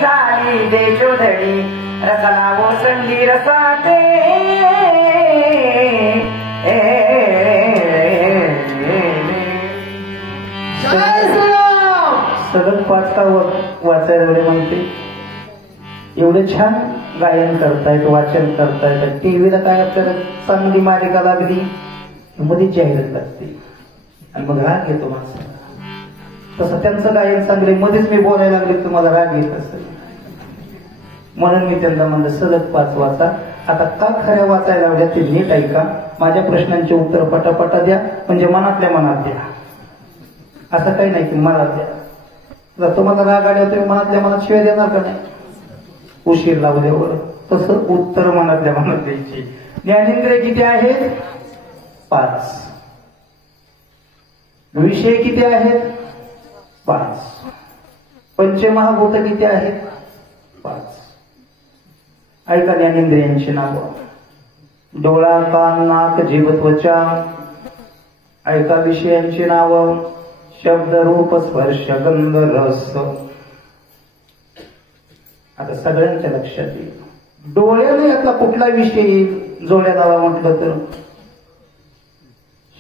झाली देशोधडी रसना ओसंडी रसाते सलग 5 का वाचायला एवढे म्हणते. एवढे छान गायन करतायत, वाचन करतायत. टीव्हीला काय आपल्याला चांगली मालिका लागली मध्ये जाहिरात लागते आणि मग राग येतो माणसाला. तसं त्यांचं गायन चांगले मध्येच मी बोलायला लागले तुम्हाला राग येत असेल म्हणून मी त्यांना म्हणलं सलग 5 वाचा. आता का खऱ्या वाचायला लावल्या ते नीट ऐका. माझ्या प्रश्नांचे उत्तर पटापटा द्या, म्हणजे मनातल्या मनात द्या. असं काही नाही की मनात द्या. जर तुम्हाला राग आल्यावर तुम्ही मनातल्या मनात शिवाय देणार का नाही? उशीर लावल्यावर तसं उत्तर मनातल्या मनात द्यायची. ज्ञानेंद्रिय किती आहेत? 5. विषय किती आहेत? 5. पंचमहाभूत किती आहेत? 5. ऐका ज्ञानेंद्रियांची नावं. डोळा, कान, नाक, जीभ, त्वचा. ऐका विषयांची नावं. शब्द, रूप, स्पर्श, गंध, रस. आता सगळ्यांच्या लक्षात येईल. डोळ्याने यातला कुठला विषय येईल? जोड्या लावा म्हटलं तर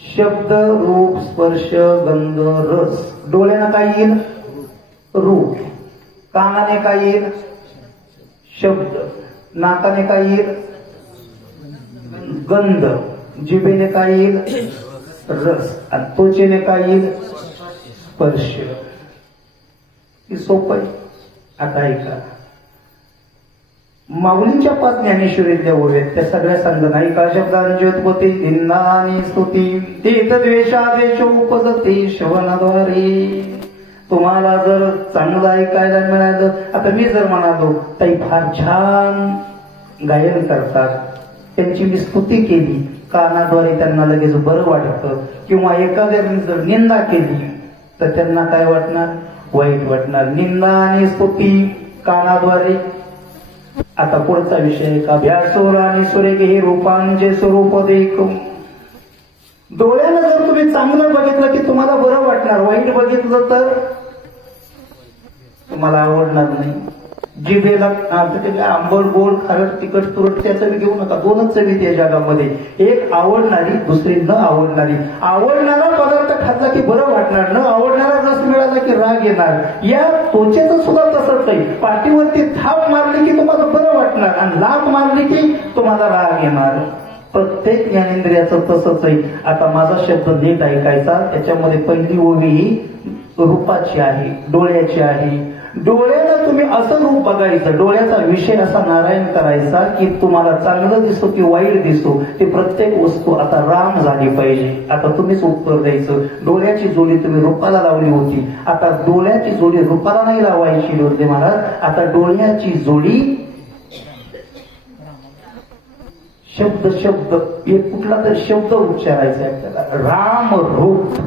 शब्द, रूप, स्पर्श, गंध, रस. डोळ्यानं काय येईल? रूप. कानाने काय येईल? शब्द. नाकाने काय येईल? गंध. जिभेने काय येईल? रस. आणि त्वचेने काय येईल? स्पर्श. हे सोपं आहे. आता ऐका, माऊलींच्या 5 ज्ञानेश्वरीतल्या ओव्यात त्या सगळ्या सांगत नाही का? शब्दांची भिन्नानी स्तुती तीत द्वेषादेश उपजते श्रवणाद्वारे. तुम्हाला जर चांगलं ऐकायला मिळालं, आता मी जर म्हणालो ताई फार छान गायन करतात, त्यांची मी स्तुती केली, कानाद्वारे त्यांना लगेच बरं वाटतं. किंवा एखाद्याने जर निंदा केली तर त्यांना काय वाटणार? वाईट वाटणार. निंदा आणि स्तुती कानाद्वारे. आता पुढचा विषय का? भ्यासोर आणि सुरेख हे रूपांचे स्वरूप देख. डोळ्यानं जर तुम्ही चांगलं बघितलं की तुम्हाला बरं वाटणार, वाईट बघितलं तर तुम्हाला आवडणार नाही. जिभेला आंबट, गोड, खारट, तिखट, तुरट त्या चवी घेऊ नका. 2च चवी त्या जगामध्ये. एक आवडणारी, दुसरी न आवडणारी. आवडणारा पदार्थ खाल्ला की बरं वाटणार, न आवडणारा रस मिळाला की राग येणार. या त्वचेचं सुद्धा तसंच आहे. पाठीवरती थाप मारली की तुम्हाला बरं वाटणार आणि लाथ मारली की तुम्हाला राग येणार. प्रत्येक ज्ञानेंद्रियाचं तसंच आहे. आता माझा शब्द नीट ऐकायचा. त्याच्यामध्ये पहिली ओवी रूपाची आहे, डोळ्याची आहे. डोळ्याला तुम्ही असं रूप बघायचं, डोळ्याचा विषय असा नारायण करायचा की तुम्हाला चांगलं दिसतो की वाईट दिसतो, ते प्रत्येक वस्तू आता राम झाली पाहिजे. आता तुम्हीच उत्तर द्यायचं. डोळ्याची जोडी तुम्ही रूपाला लावली होती, आता डोळ्याची जोडी रूपाला नाही लावायची होते महाराज. आता डोळ्याची जोडी शब्द शब्द एक कुठला तर शब्द उच्चारायचा आहे आपल्याला. राम रूप.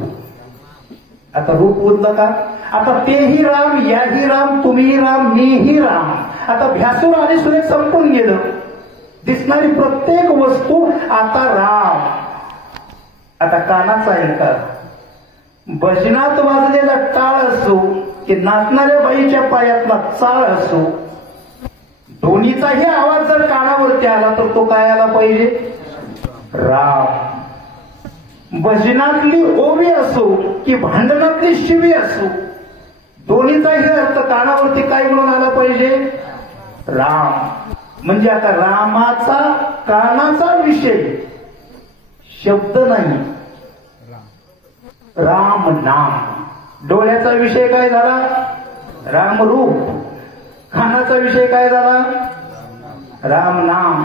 आता रूप बोललं का? आता तेही राम, याही राम, तुम्हीही राम, मीही राम. आता भ्यासूर आणि सुरेख संपून गेलं. दिसणारी प्रत्येक वस्तू आता राम. आता कानाचा ऐका. भजनात वाजलेला टाळ असो की नाचणाऱ्या बाईच्या पायातला चाळ असो, दोन्हीचाही आवाज जर कानावरती आला तर तो काय आला पाहिजे? राम. भजनातली ओवी असो की भांडणातली शिवी असो, दोन्हीचाही अर्थ कानावरती काय म्हणून आला पाहिजे? राम. म्हणजे आता रामाचा कानाचा विषय शब्द नाही, राम नाम. डोळ्याचा विषय काय झाला? रामरूप. खानाचा विषय काय झाला? राम नाम.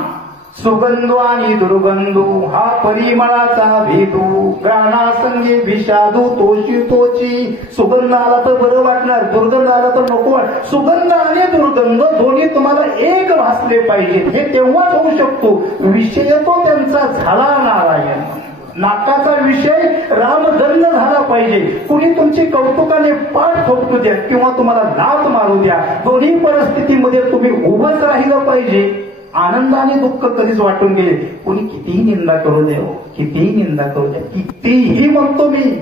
सुगंधो आणि दुर्गंधो हा परिमळाचा भेदू. गाणासंगे विषादू तोची तोची. सुगंध आला तर बरं वाटणार, दुर्गंध आला तर नको वाट. सुगंध आणि दुर्गंध दोन्ही तुम्हाला एक भासले पाहिजेत. हे तेव्हाच होऊ शकतो. विषय तो त्यांचा झाला नारायण. नाकाचा विषय रामदंड झाला पाहिजे. कुणी तुमची कौतुकाने पाठ ठोकू द्या किंवा तुम्हाला लात मारू द्या, दोन्ही परिस्थितीमध्ये तुम्ही उभंच राहिलं पाहिजे. आनंद आणि दुःख कधीच वाटून गेले. कुणी कितीही निंदा करू द्या, कितीही निंदा करू द्या, कितीही म्हणतो मी.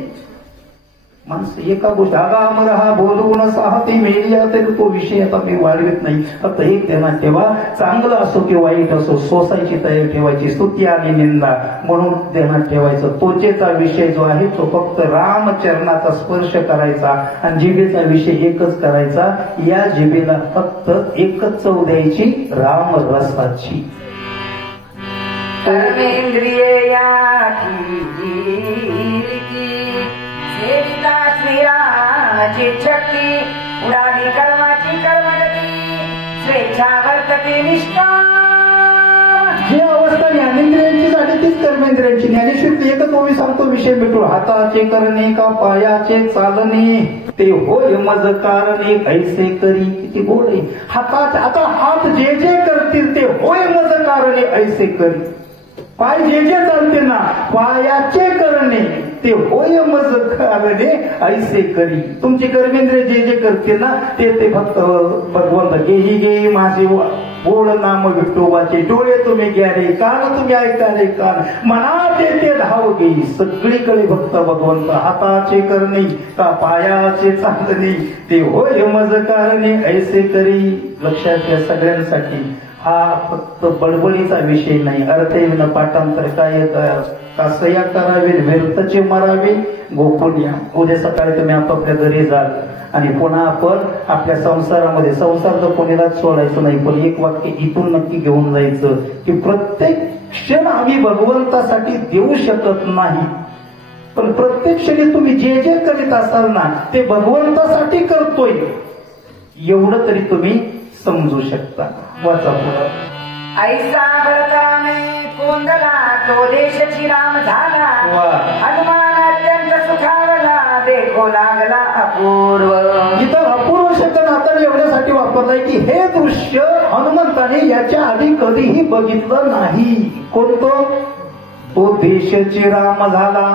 माणसं एका गोष्ट आगामर हा बोलवून साहती मेली तर तो विषय आता मी वाढवित नाही. फक्त एक त्यांना तेव्हा चांगलं असो की वाईट असो सोसायची तयारी ठेवायची. स्तुती आणि निंदा म्हणून ध्यानात ठेवायचं. तोचेचा विषय जो आहे तो फक्त रामचरणाचा स्पर्श करायचा आणि जिभेचा विषय एकच करायचा. या जिभेला फक्त एकच चव द्यायची, राम रसाची. कर्मेंद्रिये सेविता श्रीरामाची शक्ती उडाली कर्माची कर्मगती स्वेच्छा वर्तते निष्ठा. जी अवस्था ज्ञानेंद्रियांची झाली तीच कर्मेंद्रियांची. ज्ञानेश्वर एकच ओवी सांगतो विषय मिटू. हाताचे करणे का पायाचे चालणे ते होय मज कारणे ऐसे करी. किती गोड आहे. हाताचे आता हात जे जे करतील ते होय मज कारणे ऐसे करी. पाय जे जे चालते ना पायाचे करणे ते होय मज कारणे ऐसे करी. तुमची कर्मेंद्रिय जे जे करते ना ते ते फक्त भगवंत गेही गे माझे बोल नाम विठोबाचे. डोळे तुम्ही घ्यारे, कान तुम्ही ऐकारे कान, मनात येते धाव घेई. सगळीकडे फक्त भगवंत. हाताचे करणे का पायाचे चालणे ते होय मज कारणे ऐसे करी. लक्षात घ्या सगळ्यांसाठी. हा फक्त बडबडीचा विषय नाही. अर्थ येऊन पाठांतर काय कसया करावे व्यर्थचे मरावे गोकुळ्या. उद्या सकाळी तुम्ही आपापल्या घरी जाल आणि पुन्हा आपण आपल्या संसारामध्ये. संसार तर कोणालाच सोडायचं नाही, पण एक वाक्य इथून नक्की घेऊन जायचं की प्रत्येक क्षण आम्ही भगवंतासाठी देऊ शकत नाही, पण प्रत्येक क्षणी तुम्ही जे जे करीत असाल ना ते भगवंतासाठी करतोय एवढं तरी तुम्ही समजू शकता. वाचा पुढं. ऐसा भरताने कोंदला तो देशची राम झाला. हनुमान अत्यंत सुखावला देखो लागला अपूर्व. इथं अपूर्व शब्द नाताळ एवढ्यासाठी वापरलाय की हे दृश्य हनुमंताने याच्या आधी कधीही बघितलं नाही. कोणतं? तो देशची राम झाला.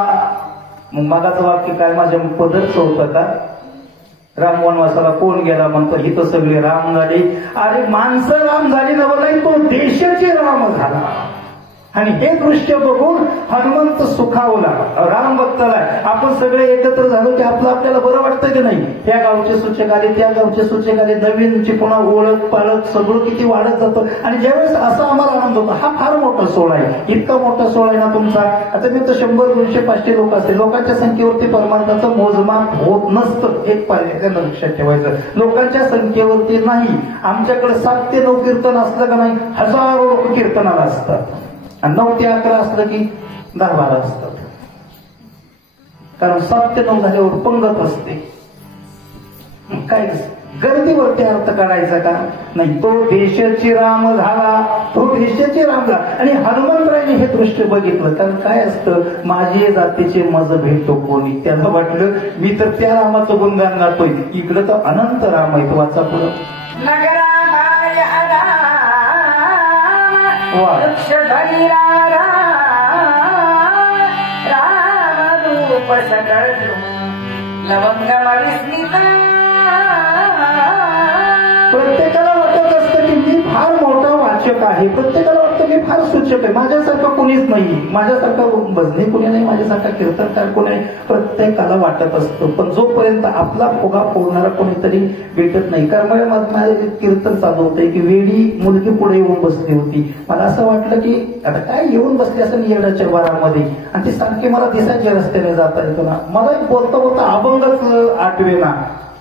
मग मागाचं वाक्य काय माझ्या पदरचं होतं का? राम वनवासाला कोण गेला म्हणतो ही तर सगळे राम झाले. अरे माणसं राम झाली ना नाही, तो देशाचे राम झाला. आणि हे दृश्य बघून हनुमंत सुखावला. राम भक्ताला आपण सगळे एकत्र झालो की आपल्याला बरं वाटतं की नाही. त्या गावचे सूचक आले, त्या गावचे सूचक आले, नवीनची पुन्हा ओळख पाळख सगळं किती वाढत जातं. आणि ज्यावेळेस असा आम्हाला आनंद होतो. हा फार मोठा सोहळा आहे. इतका मोठा सोहळा आहे ना तुमचा. आता मी तर 100, 200, 500 लोक असते. लोकांच्या संख्येवरती परमार्थाचं मोजमाप होत नसतं. एक पाहिजे लक्षात ठेवायचं. लोकांच्या संख्येवरती नाही. आमच्याकडे 7 ते 9 कीर्तन असलं का नाही, हजारो लोक कीर्तनाला असतात. आणि 9 ते 11 असलं की 10-12 असतात. कारण 7 ते 9 झाल्यावर पंगत असते. काय गर्दीवरती अर्थ काढायचा का नाही. तो देशाची राम झाला, तो देशाची राम झाला. आणि हनुमंतरायने हे दृश्य बघितलं. कारण काय असतं, माझे जातीचे मज भेटतो कोणी. त्याला वाटलं मी तर त्या रामाचं गुणगान गातोय, इकडं तर अनंत राम आहे. तो वाचा पुढं. नगरा बाय आला वृक्ष धरी राम रूप सकळ लवंगम विस्मित. प्रत्येकाला वाटत असतं की मी फार मोठा वाचक आहे. प्रत्येकाला वाटतं मी फार सूचक आहे. माझ्यासारखा कोणीच नाही, माझ्यासारखा भजनी कोणी नाही, माझ्यासारखा कीर्तनकार कोणी नाही. प्रत्येकाला वाटत असतं. पण जोपर्यंत आपला फुगा फोडणारा कोणीतरी भेटत नाही. कारण माझं कीर्तन चालू होतंय की वेडी मुलगी पुढे येऊन बसली होती. मला असं वाटलं की आता काय येऊन बसली असं येण्याच्या वारामध्ये. आणि ती सारखी मला दिसायची रस्त्याने जाता येतो ना. मला बोलता बोलता अभंगच आठवे ना.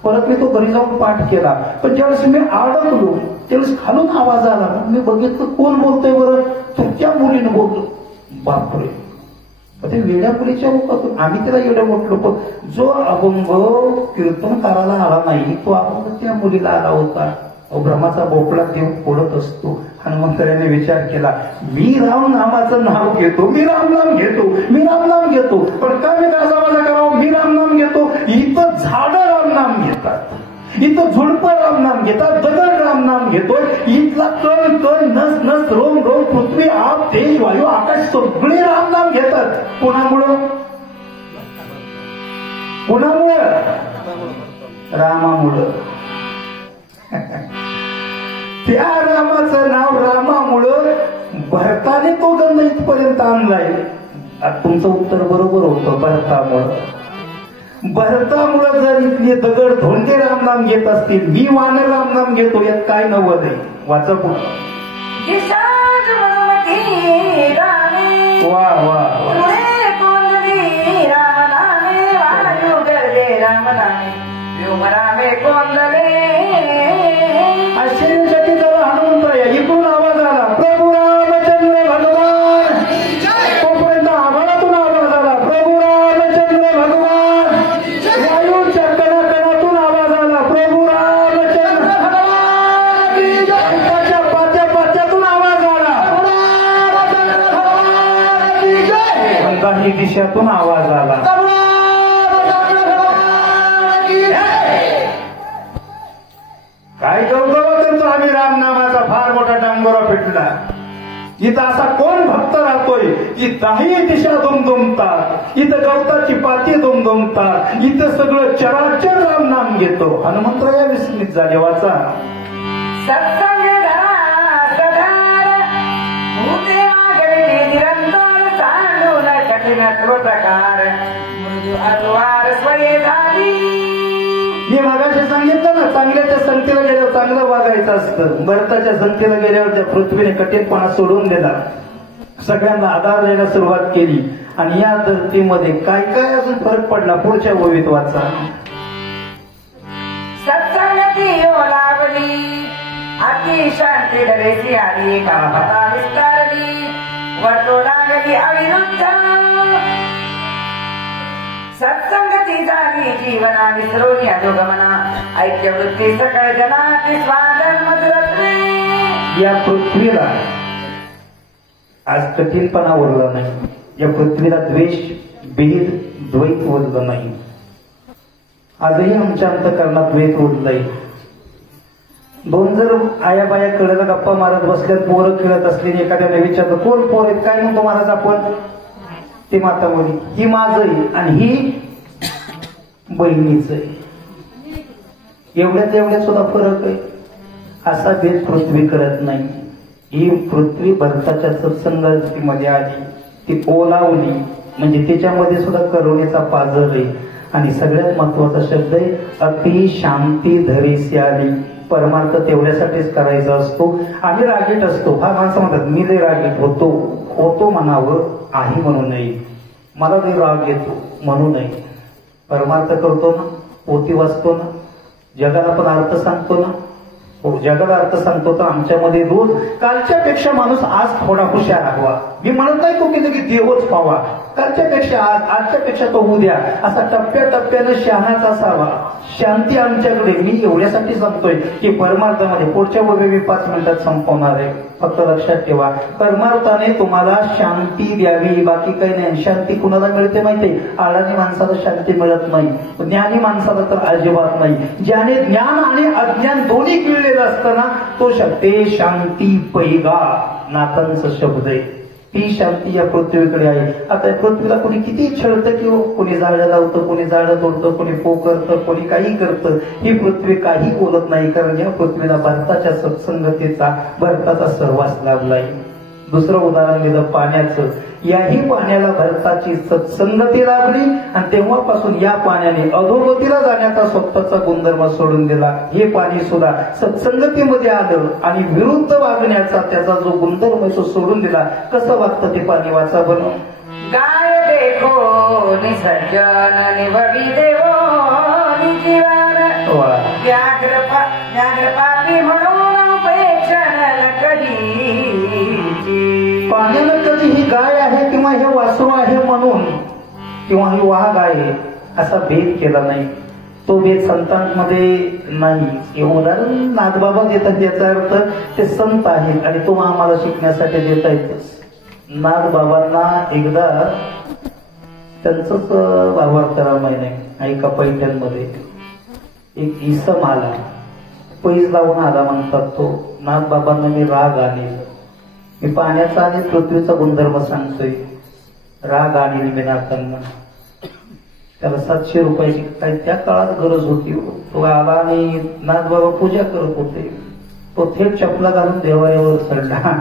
परत मी तो घरी जाऊन पाठ केला. पण ज्यावेळेस मी अडकलो त्यावेळेस खालून आवाज आला. मी बघितलं कोण बोलतोय बरं. तुमच्या मुलीनं बोललो. बापरे. ते वेड्यापुरीच्या मुखातून आम्ही त्याला एवढं म्हटलो, पण जो अभंग कीर्तन करायला आला नाही तो अभंग त्या मुलीला आला होता. ब्रह्माचा बोपडा देव फोडत असतो. हनुमंतराने विचार केला, मी राम नामाचं नाव घेतो, मी रामनाम घेतो, मी रामनाम घेतो, पण का मी माझा करावं, मी रामनाम घेतो. इथं झाडं रामनाम घेतात, इथं झुडपं रामनाम घेतात, दगड रामनाम घेतोय, इथला कण कण नस नस रोम रोम पृथ्वी आप तेज वायू आकाश सगळे रामनाम घेतात. कोणामुळं? कोणामुळं? रामामुळं. त्या रामाचं नाव रामामुळं भरताने तो गंध इथपर्यंत आणलाय. तुमचं उत्तर बरोबर होतं, भरतामुळं. भरतामुळं जर इथले दगड धोंडे रामनाम घेत असतील, मी वानर रामनाम घेतो, यात काय नवं नाही. वाचा पुढे. वा वा आश्चर्यचकित झाला हनुमंत. इकडून आवाज आला, प्रभू रामचंद्र भगवान. तोपर्यंत आभाळातून आवाज आला, प्रभू रामचंद्र भगवान. वायूच्या कणाकणातून आवाज आला, प्रभू रामचंद्र भगवान. त्याच्या पात्यापात्यातून आवाज आला, काही दिशातून आवाज आला. काय गौरव करतो आम्ही रामनामाचा, फार मोठा डांगोरा पेटला. इथं असा कोण भक्त राहतोय की दाही दिशा दुमदुमतात, इथं गवताची पाती दुमदुमतात, इथं सगळं चराचर रामनाम घेतो. हनुमंतराया विस्मित झाले. वाचा. सत्संग निरंतर सांडून कठीणत्व प्रकार मृदू अद्वार स्वये झाली. मी मागाशी सांगितलं ना, चांगल्याच्या संगतीला गेल्यावर चांगलं वागायचं असतं. भरताच्या संगतीला गेल्यावर त्या पृथ्वीने कठीणपणा सोडून दिला, सगळ्यांना आधार द्यायला सुरुवात केली. आणि या धर्तीमध्ये काय काय अजून फरक पडला पुढच्या ओवीत वाचा. सत्संगती लाभली अति शांती डरेसी आली, कामता विस्तारली वर्तो लागली अविरुद्ध. सत्संगती झाली जीवना विसरोनी अधोगमना, ऐक्यवृत्ती सकळ जनाची स्वाधर्म दुरत्वे. या पृथ्वीला आज कठीणपणा उरला नाही, या पृथ्वीला द्वेष भेद द्वैत उरलं नाही. आजही आमच्या अंतःकरणात द्वैत उरलंय. दोन जर आया बाया कडेला गप्पा मारत बसल्यात, पोरं खेळत असलेली, एखाद्याने विचारलं कोण पोर आहेत, काय म्हणतो महाराज आपण, ते माता बोली ही माझं आहे आणि ही बहिणीच आहे. एवढ्यात सुद्धा फरक आहे. असा भेद पृथ्वी करत नाही. ही पृथ्वी भरताच्या सत्संगामध्ये आली, ती ओलावली म्हणजे त्याच्यामध्ये सुद्धा करुणेचा पाझर आहे. आणि सगळ्यात महत्वाचा शब्द आहे अति शांती धरीसी आली. परमार्थ तेवढ्यासाठीच करायचा असतो. आम्ही रागीट असतो. हा माणसं म्हणतात मी लय रागीट होतो म्हणावं, आहे म्हणू नये. मला लय राग येतो म्हणू नये. परमार्थ करतो ना, पोथी वाचतो ना, जगाला पण अर्थ सांगतो ना. जगाला अर्थ सांगतो तर आमच्यामध्ये रोज कालच्यापेक्षा माणूस आज थोडा हुशार हवा. मी म्हणत नाही तो की देवच पावा, कालच्यापेक्षा आज, आजच्यापेक्षा तो उद्या, असा टप्प्याटप्प्यानं शहाणाच असावा. शांती आमच्याकडे. मी एवढ्यासाठी सांगतोय की परमार्थामध्ये पुढच्या वेळी मी 5 मिनिटात संपवणार आहे. फक्त लक्षात ठेवा, परमार्थाने तुम्हाला शांती द्यावी, बाकी काही नाही. शांती कुणाला मिळते माहितीये? आळानी माणसाला शांती मिळत नाही, ज्ञानी माणसाला तर अजिबात नाही. ज्याने ज्ञान आणि अज्ञान दोन्ही मिळलेलं असताना तो शब्दे शांती पैगा नाथांचा शब्द आहे. ती शांती या पृथ्वीकडे आहे. आता या पृथ्वीला कोणी किती छळतं किंवा कोणी झाडं लावतं, कोणी झाडं तोडतं, कोणी पोकरतं, कोणी काही करतं. ही पृथ्वी काही बोलत नाही, कारण या पृथ्वीला भरताच्या सत्संगतीचा, भरताचा सहवास लाभलाय. दुसरं उदाहरण दिलं पाण्याचं. याही पाण्याला भरताची सत्संगती लाभली आणि तेव्हापासून या पाण्याने अधोगतीला जाण्याचा स्वतःचा गुणधर्म सोडून दिला. हे पाणी सुद्धा सत्संगतीमध्ये आलं आणि विरुद्ध वागण्याचा त्याचा जो गुणधर्म तो सोडून दिला. कसं वागतं ते पाणी? वाचा बरं. गाय देखो निसर्जन निभवी देवो निजीवन, व्याघ्र पापी म्हणून उपेक्षण कधी. पाण्यानं कधी की ही गाय आहे किंवा हे वासरू आहे म्हणून किंवा ही वाघ आहे असा भेद केला नाही. तो भेद संतांमध्ये नाही. हे उदाहरण नाथबाबा देतात, याचा अर्थ ते संत आहेत आणि तो आम्हाला शिकण्यासाठी देता येतच. नाथबाबांना एकदा त्यांचंच भावार्थ रामायण आहे एका पैठणमध्ये. एक इसम आला, पैज लावून आला म्हणतात. तो नाथबाबांना मी राग आणील, मी पाण्याचा आणि पृथ्वीचा गुणधर्म सांगतोय, राग आणील मी नाथांना. त्याला 700 रुपयाची काय त्या काळात गरज होती. तो आला आणि नाथबाबा पूजा करत होते. तो थेट चपला घालून देवाऱ्यावर चढला.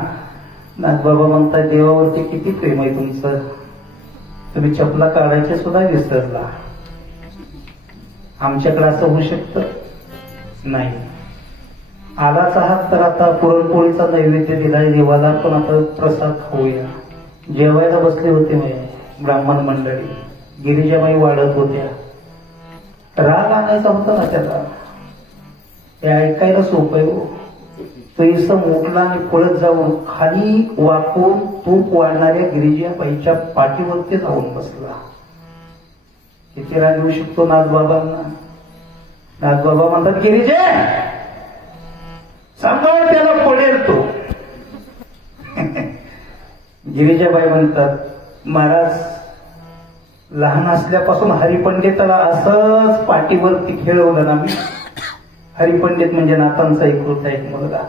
नाथबाबा म्हणतात, देवावरती किती प्रेम आहे तुमचं, तुम्ही चपला काढायचे सुद्धा विसरला. आमच्याकडे असं होऊ शकतं नाही. आलाच आहात तर आता पुरणपोळीचा नैवेद्य दिलाय देवाला, पण आता प्रसाद खाऊया. जेवायला बसले होते ब्राह्मण मंडळी, गिरिजाबाई वाढत होत्या. राग आणायचा होता ना त्याला, ते ऐकायला सोपं आहे. तो इसम उठला आणि पळत जाऊन खाली वाकून तूप वाढणाऱ्या गिरिजाबाईच्या पाठीवरती जाऊन बसला. किती राग येऊ शकतो नाथबाबांना. नाथबाबा म्हणतात, गिरिजे सांभाळ, त्याला पडेल तो. गिरिजाबाई म्हणतात, महाराज लहान असल्यापासून हरिपंडिताला असंच पाठीवरती खेळवलं ना मी. हरिपंडित म्हणजे नाथांचा एक कृत आहे मुलगा.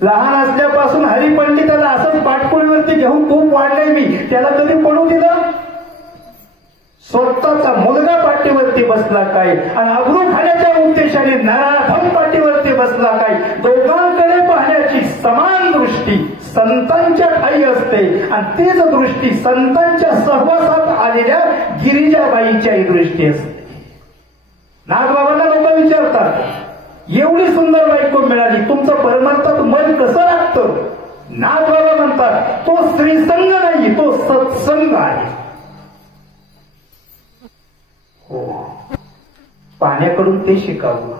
लहान असल्यापासून हरिपंडिताला असंच पाठपोळीवरती घेऊन खूप वाढलंय मी, त्याला कधी पडू दिलं. स्वतःचा मुलगा पाठीवरती बसला काय आणि अब्रू खाण्याच्या उद्देशाने नराधम पाठीवरती बसला काय. दोघांकडे पाहण्याची समान दृष्टी संतांच्या ठाई असते आणि तीच दृष्टी संतांच्या सहवासात आलेल्या गिरिजाबाईच्याही दृष्टी असते. नागबाबांना लोक विचारतात, एवढी सुंदर बायको मिळाली, तुमचं परमार्थात मन कसं लागतं. नागबाबा म्हणतात, तो श्रीसंग नाही, तो सत्संग आहे. हो, पाण्याकडून ते शिकावं,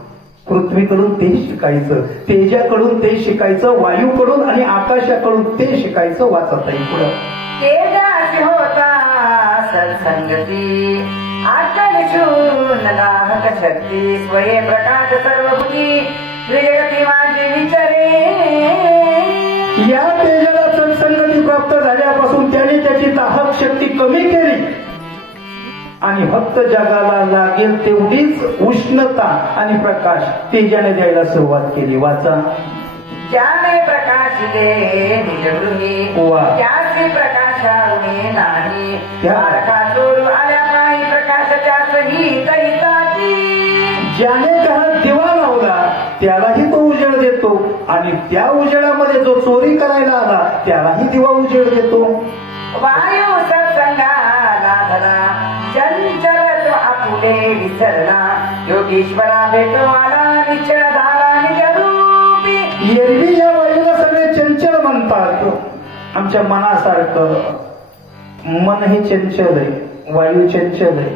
पृथ्वीकडून ते शिकायचं, तेजाकडून ते शिकायचं, वायूकडून आणि आकाशाकडून ते शिकायचं. वाचत आहे पुढं. तेजाची होता सत्संगती, आकल शून नाहक शक्ती, स्वये प्रकाश सर्वभूती, प्रियगती माझी विचारे. या तेजाला सत्संगती प्राप्त झाल्यापासून त्याने त्याची दाहक शक्ती कमी केली आणि फक्त जगाला लागेल तेवढीच उष्णता आणि प्रकाश तेजाने द्यायला सुरुवात केली. वाचा. ज्याने प्रकाश दे निजगृही, त्याचे प्रकाशाने नाही, सारखा चोरू आल्या पायी प्रकाशाच्या सहिताची. ज्याने घरात दिवा लावला त्यालाही तो उजेड देतो आणि त्या उजेडामध्ये जो चोरी करायला आला त्यालाही दिवा उजेड देतो. वायू सत्संगाला धना, चंचल तो आपुले विसरला, योगीश्वरा भेटो आला, निश्चळ झाला निजरूपी. एरवी या वायूला सगळे चंचल म्हणतात. आमच्या मनासारखं मन हे चंचल आहे, वायू चंचल आहे.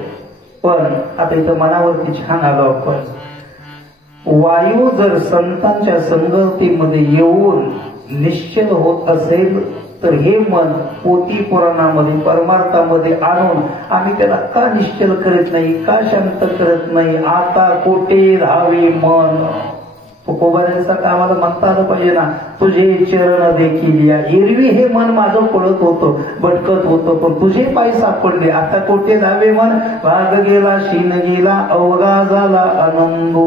पण आता इथं मनावरती छान आलो आपण. वायू जर संतांच्या संगतीमध्ये येऊन निश्चल होत असेल तर हे मन पोथी पुराणामध्ये परमार्थामध्ये आणून आम्ही त्याला का निश्चल करत नाही, का शांत करत नाही. आता कोठे राहावे मन. तुकोबाऱ्यांसारखं आम्हाला म्हणता आलं पाहिजे ना, तुझे चरण देखील या. एरवी हे मन माझं पळत होतं, भटकत होतं, पण तुझे पाय सापडले. आता कोठे जावे मन, भाग गेला शीन गेला, अवघा झाला आनंदो.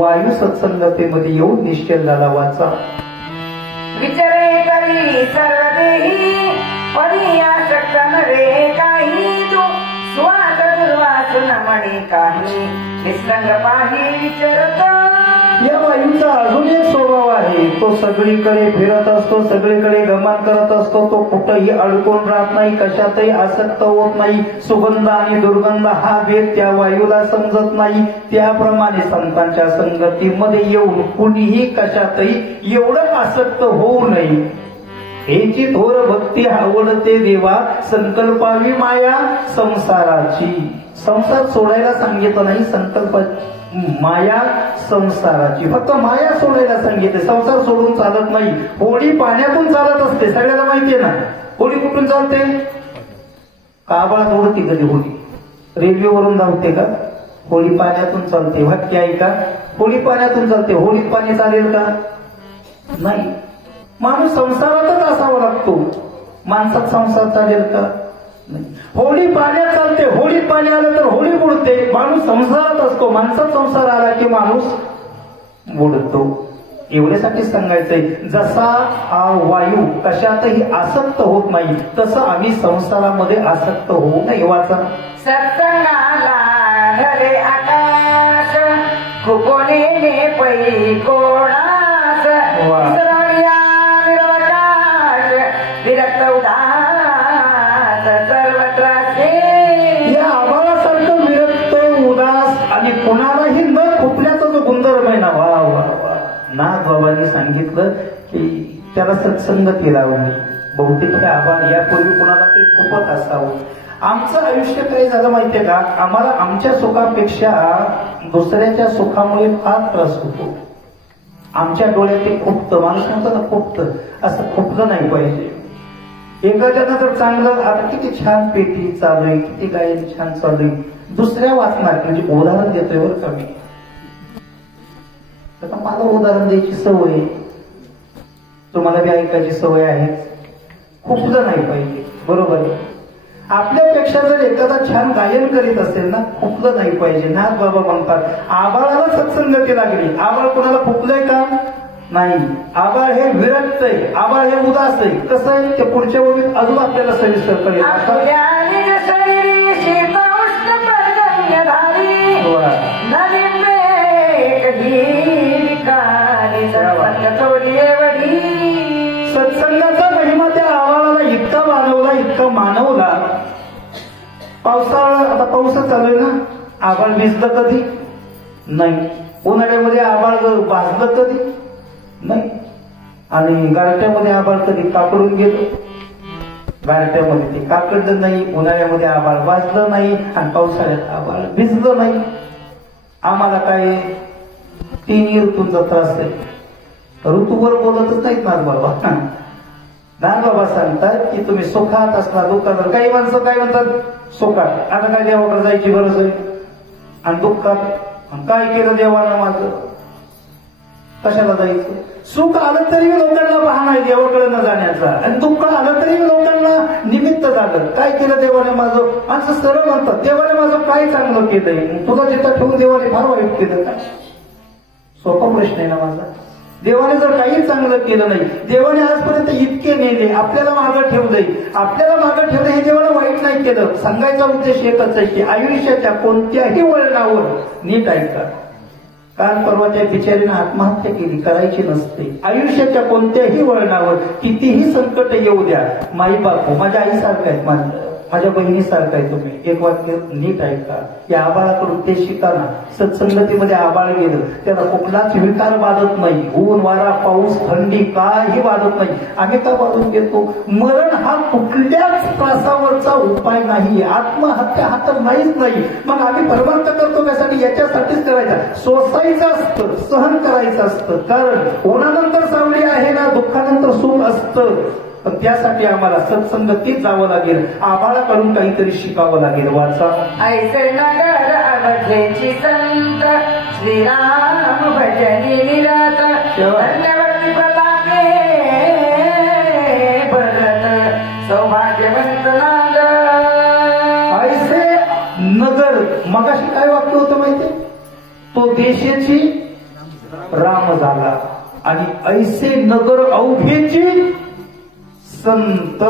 वायू सत्संगतेमध्ये येऊन निश्चल झाला. वाचा. विचारे करी सर्व देही, परी आसक्त नव्हे काही, तू सुवास दुर्वासून म्हणे काही, निसंग पाही विचारत. या वायूचा अजून एक स्वभाव आहे. तो सगळीकडे फिरत असतो, सगळीकडे गमन करत असतो. तो कुठंही अडकून राहत नाही, कशातही आसक्त होत नाही. सुगंध आणि दुर्गंध हा भेद त्या वायूला समजत नाही. त्याप्रमाणे संतांच्या संगतीमध्ये येऊन कुणीही कशातही एवढं आसक्त होऊ नये. हेची थोर भक्ती आवडते देवा, संकल्पावी माया संसाराची. संसार सोडायला सांगितलं नाही, संकल्प माया संसाराची. फक्त माया सोडायला सांगितले, संसार सोडून चालत नाही. होडी पाण्यातून चालत असते, सगळ्याला माहितीये ना, होळी कुठून चालते? आभाळात उडती कधी होळी? रेल्वेवरून धावते का? होळी पाण्यातून चालते. वाक्य आहे का? होळी पाण्यातून चालते. होळीत पाणी चालेल का? नाही. माणूस संसारातच असावा लागतो. माणसात संसार चालेल का? नाही. होळी पाण्यात चालते. होळीत पाणी आलं तर होळी बुडते. माणूस संसारात असतो. माणसात संसार आला की माणूस बुडतो. एवढ्यासाठी सांगायचंय, जसा हा वायू कशातही आसक्त होत नाही तसं आम्ही संसारामध्ये आसक्त होऊ नये. वाचा. सत्संगाला ढले आकाश कुकोने पै कोणास विसरविया विरवकाश विरक्त उदास सर्वत्र या आभाळासारखं विरक्त उदास आणि कोणालाही न खुपल्याचा जो गुणधर्म आहे ना, वा वा वा. नाथ बाबांनी सांगितलं की त्याला सत्संगती लावली. बहुतेक हे आभाळ यापूर्वी कुणाला तरी खूपच असावं. आमचं आयुष्य काय झालं माहितीये का? आम्हाला आमच्या सुखापेक्षा दुसऱ्याच्या सुखामुळे फार त्रास होतो. आमच्या डोळ्यात ते खुपतं. माणूस म्हणतो ना खुपतं, असं खुपलं नाही पाहिजे. एखाद्यानं जर चांगलं, आता किती छान पेटी चालू आहे, किती गायन छान चालू आहे, दुसऱ्या वाचणार, म्हणजे उदाहरण देतोय बरं का मी. आता मला उदाहरण द्यायची सवय आहे, तुम्हाला बी ऐकायची सवय आहे. खुपलं नाही पाहिजे, बरोबर आहे. आपल्यापेक्षा जर एखादा छान गायन करीत असेल ना, खुपलं नाही पाहिजे. नाथ बाबा म्हणतात आभाळाला सत्संगती लागली. आभाळ कोणाला खुपलंय का? नाही. आभाळ हे विरक्त आहे. आभाळ हे उदास आहे. कसं आहे ते पुढच्या ओळीत अजून आपल्याला सविस्तर कळेल. सत्संगाचा महिमा त्या आभाळाला इतका मानवला, इतका मानवला. पावसाळा, आता पाऊसच चालू आहे ना, आभाळ भिजलं कधी? नाही. उन्हाळ्यामध्ये आभाळ भाजलं कधी? नाही. आणि गारठ्यामध्ये आभाळ कधी काकडून गेलं? गारठ्यामध्ये ते काकडलं नाही, उन्हाळ्यामध्ये आभाळ भाजलं नाही, आणि पावसाळ्यात आभाळ भिजलं नाही. आम्हाला काय 3 ऋतूंचा त्रास आहे. ऋतूवर बोलतच नाहीत नाथ बाबा. नाथ बाबा सांगतात की तुम्ही सुखात असला दुःखात. काही माणसं काय म्हणतात? सुखात आता काय देवाकडे जायची गरज आहे, आणि दुःखात काय केलं देवानं माझं, कशाला जायचं? सुख आलं तरी लोकांना बहाणा आहे देवाकडे न जाण्याचा, आणि दुःख आलं तरी लोकांना निमित्त झालं. काय केलं देवाने माझं? असं सरळ म्हणतात देवाने माझं काय चांगलं केलंय? तुला जिथं ठेवून देवाने फार वाईट केलं का? सोपा प्रश्न आहे ना माझा. देवाने जर काही चांगलं केलं नाही, देवाने आजपर्यंत इतके नेले, आपल्याला मागं ठेवलंय, आपल्याला मागं ठेवलं, हे देवाला वाईट नाही केलं. सांगायचा उद्देश एकच आहे की आयुष्याच्या कोणत्याही वळणावर नीट ऐका. काल परवा त्या बिचारीनं आत्महत्या केली, करायची नसते. आयुष्याच्या कोणत्याही वळणावर कितीही संकट येऊ द्या, माई बापू माझ्या आईसारखं आहेत, माझ्या बहिणीसारखं आहे. तुम्ही एक वाक्य नीट ऐका. या आबाळाकडून ते शिका ना. सत्संगतीमध्ये आबाळ गेलं, त्याला कुठलाच विकार बाधत नाही. ऊन वारा पाऊस थंडी काही बाधत नाही. आम्ही का बाधून घेतो? मरण हा कुठल्याच त्रासावरचा उपाय नाही. आत्महत्या हा तर नाहीच नाही. मग आम्ही परमार्थ करतो त्यासाठी, याच्यासाठीच करायचा. सोसायचं असतं, सहन करायचं असतं. कारण उन्हानंतर सावली आहे ना, दुःखानंतर सुख असतं. पण त्यासाठी आम्हाला सत्संगतीत जावं लागेल. आभाळाकडून काहीतरी शिकावं लागेल. वाचा. ऐसे नगर अवधेची संत श्रीराम भजनी निरत धन्यवती प्रतापे भरत सौभाग्यवंत नाग. ऐसे नगर, मगाशी काय वाक्य होतं माहिती? तो देशाची राम झाला, आणि ऐसे नगर अवघेची संत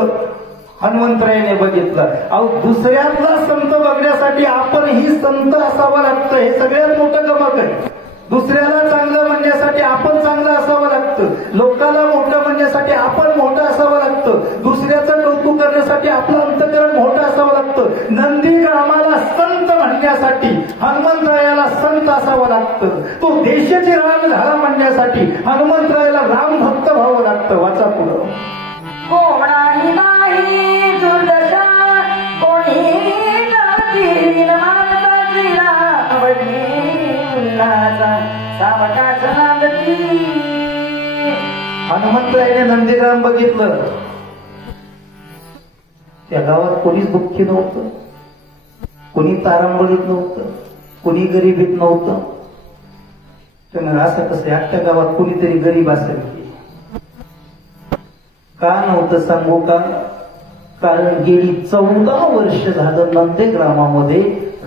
हनुमंतरायाने बघितलं. अहो, दुसऱ्यातला संत बघण्यासाठी आपण ही संत असावं लागतं. हे सगळ्यात मोठं गमक आहे. दुसऱ्याला चांगलं म्हणण्यासाठी आपण चांगलं असावं लागतं. लोकांना मोठं म्हणण्यासाठी आपण मोठं असावं लागतं. दुसऱ्याचं कौतुक करण्यासाठी आपलं अंतकरण मोठं असावं लागतं. नंदीग्रामाला संत म्हणण्यासाठी हनुमंतरायाला संत असावं लागतं. तो देशाचे राम झाला म्हणण्यासाठी हनुमंतरायाला राम भक्त व्हावं लागतं. वाचा पुढं. कोणाही नाही दुर्दशा, कोणी तीन मानता श्रीराम सावकाश नांदती. हनुमंतरायाने नंदीग्राम बघितलं, त्या गावात कोणीच दुःखी नव्हतं, कोणी तारांबळीत नव्हतं, कोणी गरिबीत नव्हतं. त्यामुळे असं कसं अख्ख्या गावात कोणीतरी गरीब असेल का नव्हतं सांगू का? कारण गेली 14 वर्ष झालं नंदेग्रामामध्ये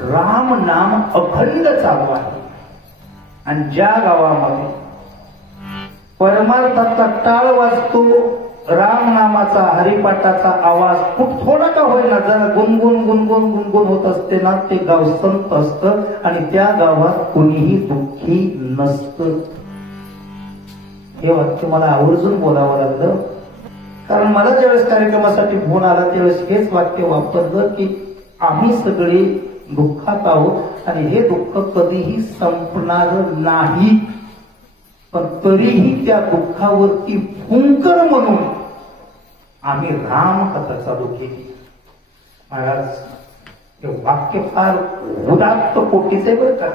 राम नाम अखंड चालू आहे. आणि ज्या गावामध्ये परमार्थाचा टाळ वाजतो, राम नामाचा हरिपाठाचा आवाज थोडा का होईना जरा गुणगुण गुणगुण गुणगुण होत असते ना, ते गाव संत असतं आणि त्या गावात कोणीही दुःखी नसतं. हे वाक्य मला आवर्जून बोलावं लागलं, कारण मला ज्यावेळेस कार्यक्रमासाठी फोन आला त्यावेळेस हेच वाक्य वापरलं की आम्ही सगळे दुःखात आहोत आणि हे दुःख कधीही संपणार नाही, पण तरीही त्या दुःखावरती फुंकर म्हणून आम्ही रामकथा चालू केली. महाराज हे वाक्य फार उदात्त कोटीचे बरं का.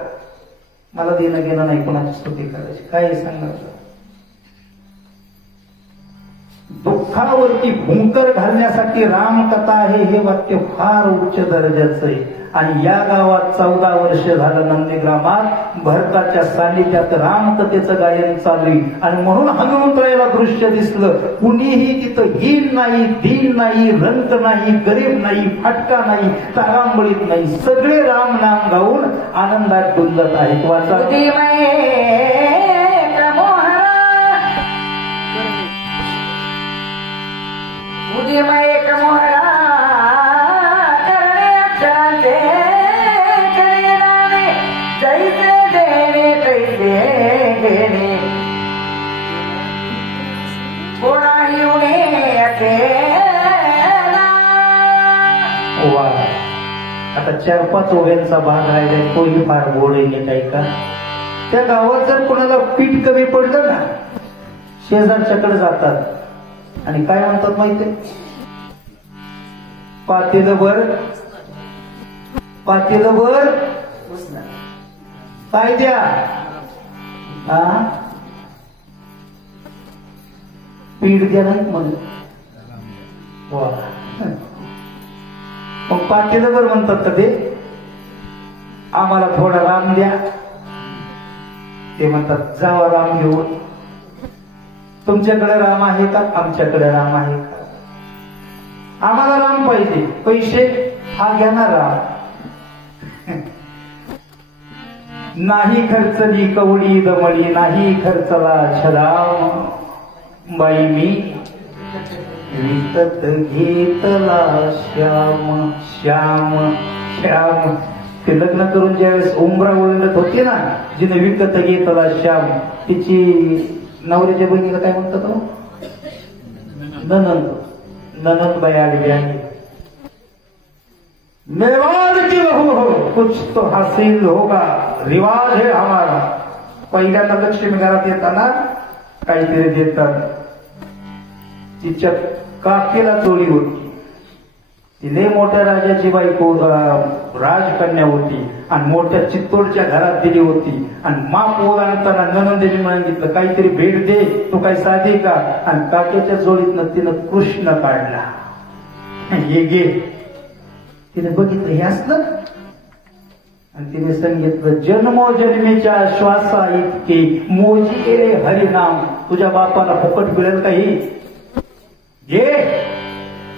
मला देणं घेणं नाही कोणाची स्तुती करायची, काय सांगायचं. दुःखावरती भुंकर घालण्यासाठी रामकथा आहे हे वाक्य फार उच्च दर्जाचं आहे. आणि या गावात 14 वर्ष झालं नंदीग्रामात भरताच्या सानिध्यात रामकथेचं गायन चालू आहे. आणि म्हणून हनुमंतरायाला दृश्य दिसलं, कुणीही तिथं हीन नाही, दीन नाही, रंक नाही, गरीब नाही, फाटका नाही, तारांबळीत नाही, सगळे राम नाम गाऊन आनंदात डुलत आहेत. वाचा एक मोहरा करणे अक्षरांचे खरे नावे, जैसे देणे तैसे घेणे, कोणाही उणे असे. वा, आता 4-5 ओव्यांचा भाग राहिलाय, तोही फार गोड आहे. नीट ऐका. त्या गावात जर कोणाला पीठ कमी पडलं ना, शेजारच्याकडे जातात आणि काय म्हणतात माहितीये, पातेलं बर काय द्या, पीठ द्या नाही म्हणून. मग पातेलं बर म्हणतात तर ते आम्हाला थोडा राम द्या. ते म्हणतात जावा राम घेऊन. तुमच्याकडे राम आहे का? आमच्याकडे राम आहे का? आम्हाला राम पाहिजे, पैसे हा घ्या ना राम. नाही खर्चली कवडी दमडी, नाही खर्चला छदाम, बाई मी विकत घेतला श्याम श्याम श्याम. ते लग्न करून ज्यावेळेस उंबरा ओळखत होती ना, जिने विकत घेतला श्याम, तिची नवऱ्याच्या बहिणीला काय म्हणतात हो? ननंद बाई आलेली आहे. मेवाड़ की बहू हो, कुछ तो हासिल होगा, रिवाज है हमारा. पहिल्यांदा लक्ष्मी घरात येताना काहीतरी देतात. तिच्या काकीला चोरी होती, तिने मोठ्या राजाची बायको राजकन्या होती आणि मोठ्या चित्तोडच्या घरात दिली होती. आणि माप ओलांडताना ननंदेने सांगितलं काहीतरी भेट दे, तू काही साधे का? आणि काकेच्या जोडीतनं तिनं कृष्ण काढला. हे घे. तिने बघितलं हे असलं आणि तिने सांगितलं जन्मोजन्मीच्या श्वासा इतके मोजी रे हरिनाम. तुझ्या बापाला फुकट मिळेल काही? घे.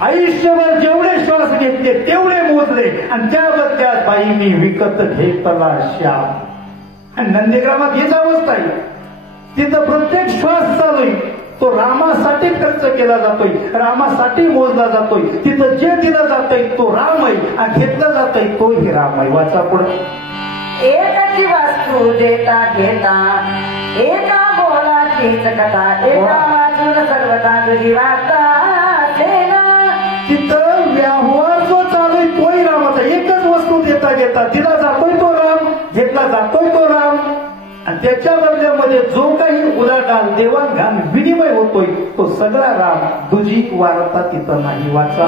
आयुष्यभर जेवढे श्वास घेतले तेवढे मोजले आणि त्या बदल्यात बाई मी विकत घेतला श्याम. आणि नंदीग्रामात हीच अवस्था आहे. तिथं प्रत्येक श्वास चालू आहे तो रामासाठी खर्च केला जातोय, रामासाठी मोजला जातोय. तिथं जे दिलं जातंय तो राम आहे आणि घेतलं जातंय तोही राम आहे. वाचा पुढे. एकाची वस्तू देता घेता, एका बोलाची कथा, एका वाचून सर्वता तुझी वार्ता. तिथं व्यवहार जो चालू आहे तोही रामाचा. एकच वस्तू देता घेता, दिला जातोय तो राम, घेतला जातोय तो राम. आणि त्याच्या बदल्यामध्ये जो काही उलाढाल देवाणघाण विनिमय होतोय तो सगळा राम. तुझी वार्ता तिथं नाही. वाचा.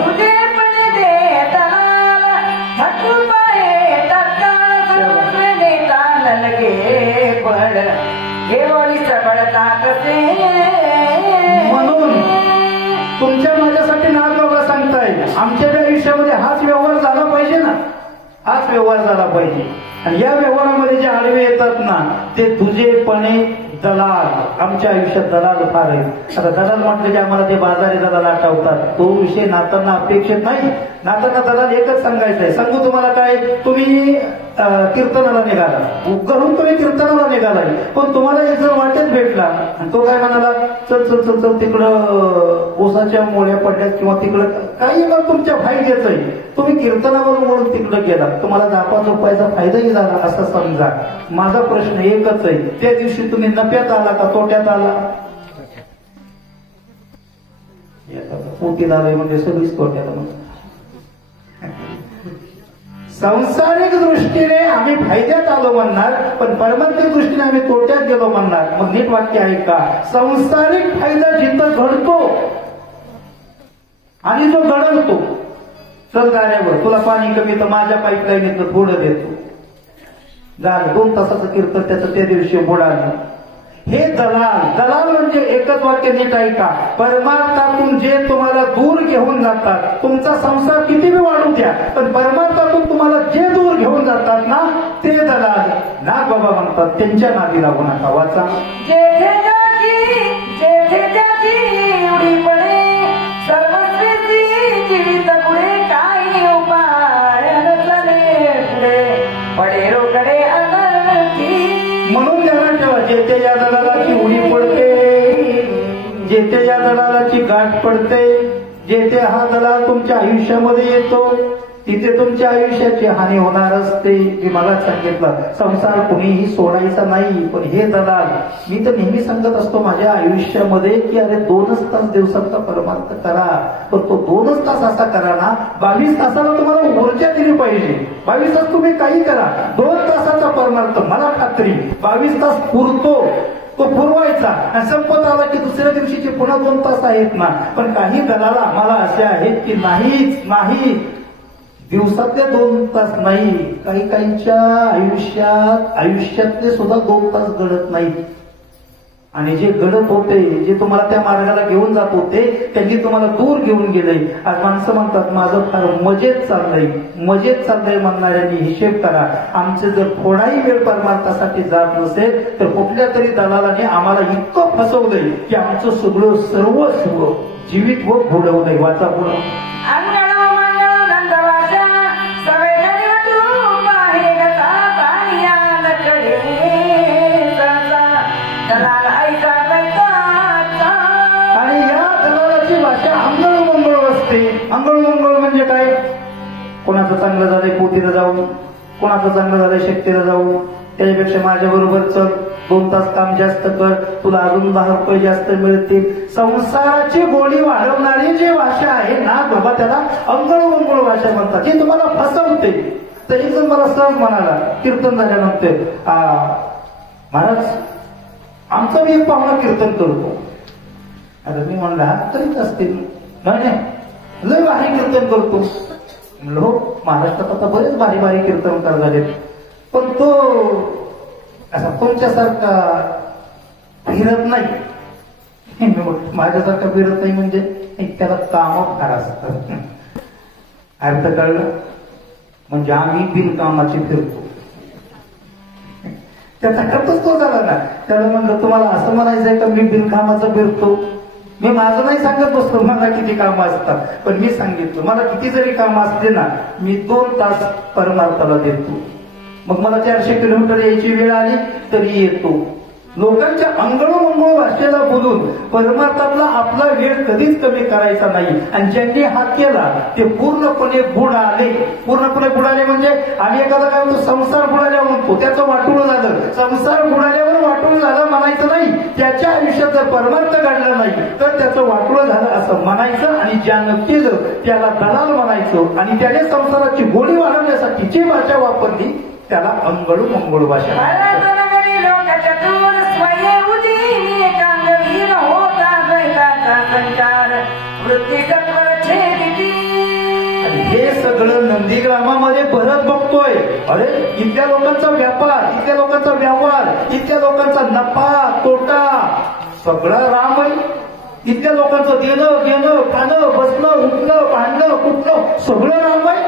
म्हणून तुमच्या माझ्यासाठी नाथ बाबा सांगताय आमच्या त्या आयुष्यामध्ये हाच व्यवहार झाला पाहिजे ना, हाच व्यवहार झाला पाहिजे. आणि या व्यवहारामध्ये जे आडवे येतात ना ते तुझेपणे दलाल. आमच्या आयुष्यात दलाल फार आहे. आता दलाल म्हटलं की आम्हाला ते बाजारी दलाल आठवतात. तो विषय नातांना अपेक्षित नाही. नातांना दलाल एकच सांगायचं आहे. सांगू तुम्हाला काय, तुम्ही कीर्तनाला निघाला, घरून तुम्ही कीर्तनाला निघालाय, पण तुम्हाला एक जण वाटेत भेटला आणि तो काय म्हणाला, चल चल चल चल तिकडं ऊसाच्या मोळ्या पडल्यात किंवा तिकडं काही मग तुमच्या फायद्याच आहे. तुम्ही कीर्तनावर म्हणून तिकडं गेला, तुम्हाला 10-5 रुपयाचा फायदाही झाला असं समजा. माझा प्रश्न एकच आहे, त्या दिवशी तुम्ही नफ्यात आला का तोट्यात आला? पोटीला आलाय म्हणजे सगळीच तोट्याला. सांसारिक दृष्टीने आम्ही फायद्यात आलो म्हणणार, पण परमार्थिक दृष्टीने आम्ही तोट्यात गेलो म्हणणार. मग नीट वाक्य आहे का? सांसारिक फायदा जिथं घडतो आणि जो घडवतो, चल गाड्यावर तुला पाणी कमी तर माझ्या पाईपलाईनीतलं थोडं देतो, झालं 2 तासाचं कीर्तन त्याचं त्या दिवशी बुडालं. हे दलाल. दलाल म्हणजे एकच वाक्य नीट ऐका, परमार्थातून जे तुम्हाला दूर घेऊन जातात, तुमचा संसार किती बी वाढू द्या, पण परमार्थातून तुम्हाला जे दूर घेऊन जातात ना ते दलाल. नाथ बाबा म्हणतात त्यांच्या नादी लागू नका. वाचा. जेथे त्याची उडी पडे सर्वस्वी जीवित पुढे काही उपाय नसले पुढे पडे रोकडे अनर्थी. म्हणून ध्यानात ठेवा, जेथे या दलालाची उडी पडते, जेथे या दलालाची गाठ पडते, जेथे हा दलाल तुमच्या आयुष्यामध्ये येतो तिथे तुमच्या आयुष्याची हानी होणार असते. मी मला सांगितलं संसार कुणीही सोडायचा नाही, पण हे दलाल मी तर नेहमी सांगत असतो माझ्या आयुष्यामध्ये की अरे 2च तास दिवसाचा परमार्थ करा, पण तो 2च तास असा करा ना 22 तासाला तुम्हाला ऊर्जा दिली पाहिजे. 22 तास तुम्ही काही करा, 2 तासाचा परमार्थ मला खात्री 22 तास पुरतो. तो पुरवायचा आणि संपत आला की दुसऱ्या दिवशीचे पुन्हा 2 तास आहेत ना. पण काही दलाल आम्हाला असे आहेत की नाहीच नाही, दिवसातले 2 तास नाही, काही काहींच्या आयुष्यातले सुद्धा 2 तास घडत नाहीत. आणि जे घडत होते, जे तुम्हाला त्या मार्गाला घेऊन जात होते, त्यांनी तुम्हाला दूर घेऊन गेले. आज माणसं म्हणतात माझं फार मजेत चाललंय म्हणणाऱ्यांनी हिशेब करा. आमचे जर थोडाही वेळ परमार्थासाठी जात नसेल तर कुठल्या तरी दलालाने आम्हाला इतकं फसवलंय की आमचं सगळं सर्वस्व जीवित व बुडवलंय. वाचा पुढं. आणि या दलालाची भाषा अंगळ असते. अंगळ म्हणजे काय? कोणाचं चांगलं झालंय पोतीला जाऊन, कोणाचं चांगलं झालंय शक्तीला जाऊन, त्याच्यापेक्षा माझ्या बरोबर चल, 2 तास काम जास्त कर, तुला अजून 10 रुपये जास्त मिळतील. संसाराची गोळी वाढवणारी जी भाषा आहे ना बाबा त्याला अंगळ भाषा म्हणतात. जी तुम्हाला फसवते. तर एक जण मला सहज म्हणाला कीर्तन झाल्यानंतर, महाराज आमचं मी एक पाहुणा कीर्तन करतो. आता मी म्हणला तरीच असतील, नाही लय भारी कीर्तन करतो. म्हणलं हो, महाराष्ट्रात आता बरेच भारी कीर्तनकार झाले, पण तो असा तुमच्यासारखा फिरत नाही. माझ्यासारखा फिरत नाही म्हणजे त्याला काम फार असतात. अर्थ कळलं? म्हणजे आम्ही बिनकामाची फिरतो. त्याचा खर्चच तो झाला ना. त्याला म्हणलं तुम्हाला असं म्हणायचंय का मी बिनकामाचं फिरतो? मी माझं नाही सांगत बसतो मला किती कामं असतात, पण मी सांगितलं मला किती जरी कामं असले ना मी 2 तास परमार्थाला देतो. मग मला 400 किलोमीटर यायची वेळ आली तरी येतो. लोकांच्या अंगणोमंगळ भाषेला बोलून परमार्थातला आपला वेळ कधीच कमी करायचा नाही. आणि ज्यांनी हा केला ते पूर्णपणे बुडाले म्हणजे आम्ही एखादा काय म्हणतो संसार बुडाल्या म्हणतो, त्याचं वाटोळ झालं. संसार बुडाल्यावर वाटोळ झालं म्हणायचं नाही. त्याच्या आयुष्यात जर परमार्थ घडला नाही तर त्याचं वाटोळ झालं असं म्हणायचं. आणि ज्यानं केलं त्याला दलाल म्हणायचं. आणि त्याने संसाराची गोडी वाढवण्यासाठी जी भाषा वापरली त्याला अंगळू भाषा. हे सगळं नंदीग्रामामध्ये भरत बघतोय. अरे इथल्या लोकांचा व्यापार, इथल्या लोकांचा व्यवहार, इथल्या लोकांचा नफा तोटा सगळं राम आहे. इतक्या लोकांचं देणं घेणं खाणं बसणं उठणं भांडणं कुठणं सगळं राम आहे.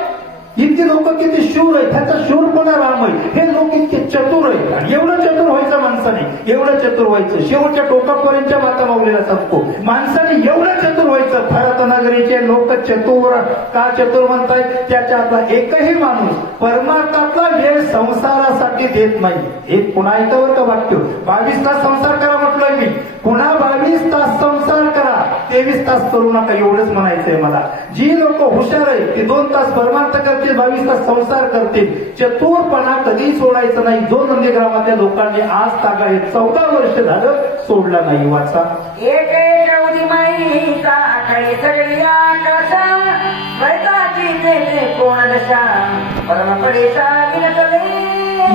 इतकी लोक किती शूर आहेत, त्याचा शूरपणा राम आहे. हे लोक इतके चतुर आहेत. आणि एवढं चतुर व्हायचं माणसाने, एवढं चतुर व्हायचं शेवटच्या टोकापर्यंतच्या माता माऊलीला सांगतो, माणसाने एवढं चतुर व्हायचं. भरतनगरीचे लोक चतुर का चतुर म्हणतायत, त्याच्यातला एकही माणूस परमार्थातला वेळ संसारासाठी देत नाही. हे पुन्हा ऐकावं का वाक्य, 22 तास संसार करा म्हटलंय मी, पुन्हा 22 तास संसार करा, 23 तास करू नका, एवढंच म्हणायचंय मला. जी लोक हुशार आहेत ती 2 तास परमार्थ करतील, 22 तास संसार करतील. चतुरपणा कधी सोडायचं नाही. जो नंदीग्रामातल्या लोकांनी आज तागायत 14 वर्ष झालं सोडला नाही. वाचा एक चौदी माईचा आखाडी सगळी आकाशा वैताची देते कोण दशा परमपडेचा विनतले.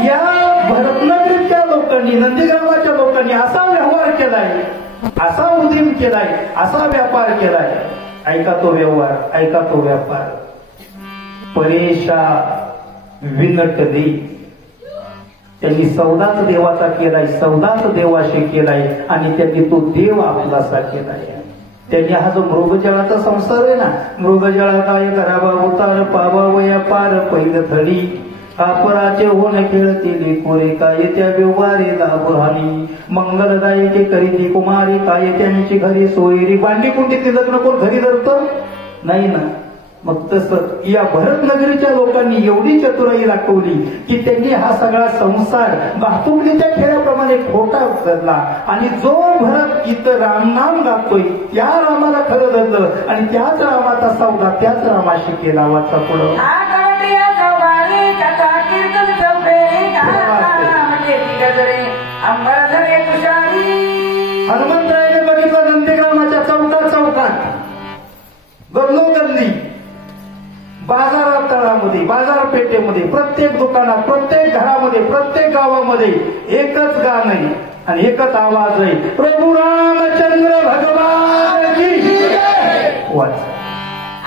या भरतनगरीच्या लोकांनी नंदीग्रामाच्या लोकांनी असा व्यवहार केलाय, असा उद्यम केलाय, असा व्यापार केलाय. ऐका तो व्यवहार, ऐका तो व्यापार. परेशा विनटले, त्यांनी सौदाच देवाचा केलाय, सौदाच देवाशी केलाय आणि त्यांनी तो देव आपलासा केलाय. त्यांनी हा जो मृगजळाचा संसार आहे ना, मृगजळा काय करावा उतार पावा वया पार पहिलं थडी अपराचे होण खेळतील कोरे काय त्या व्यवहारे लाभहानी मंगलदायके करीती कुमारी काय त्यांची घरी सोयरी. बांडी कुंडीतली लग्न कोण घरी धरतं नाही ना. मग तसं या भरतनगरीच्या लोकांनी एवढी चतुराई दाखवली की त्यांनी हा सगळा संसार भातुकलीच्या खेळाप्रमाणे खोटा धरला. आणि जो भरत इथं रामनाम गातोय त्या रामाला खरं धरलं आणि त्याच रामाचा सौदा त्याच रामाशी केला. वाचा पुढं हनुमंतरायाने बघितलं नंदीग्रामाच्या चौकात गल्लोगल्ली बाजारात तळामध्ये बाजारपेठेमध्ये प्रत्येक दुकानात प्रत्येक घरामध्ये प्रत्येक गावामध्ये एकच गाणं आहे आणि एकच आवाज आहे, प्रभू रामचंद्र भगवान की वाच.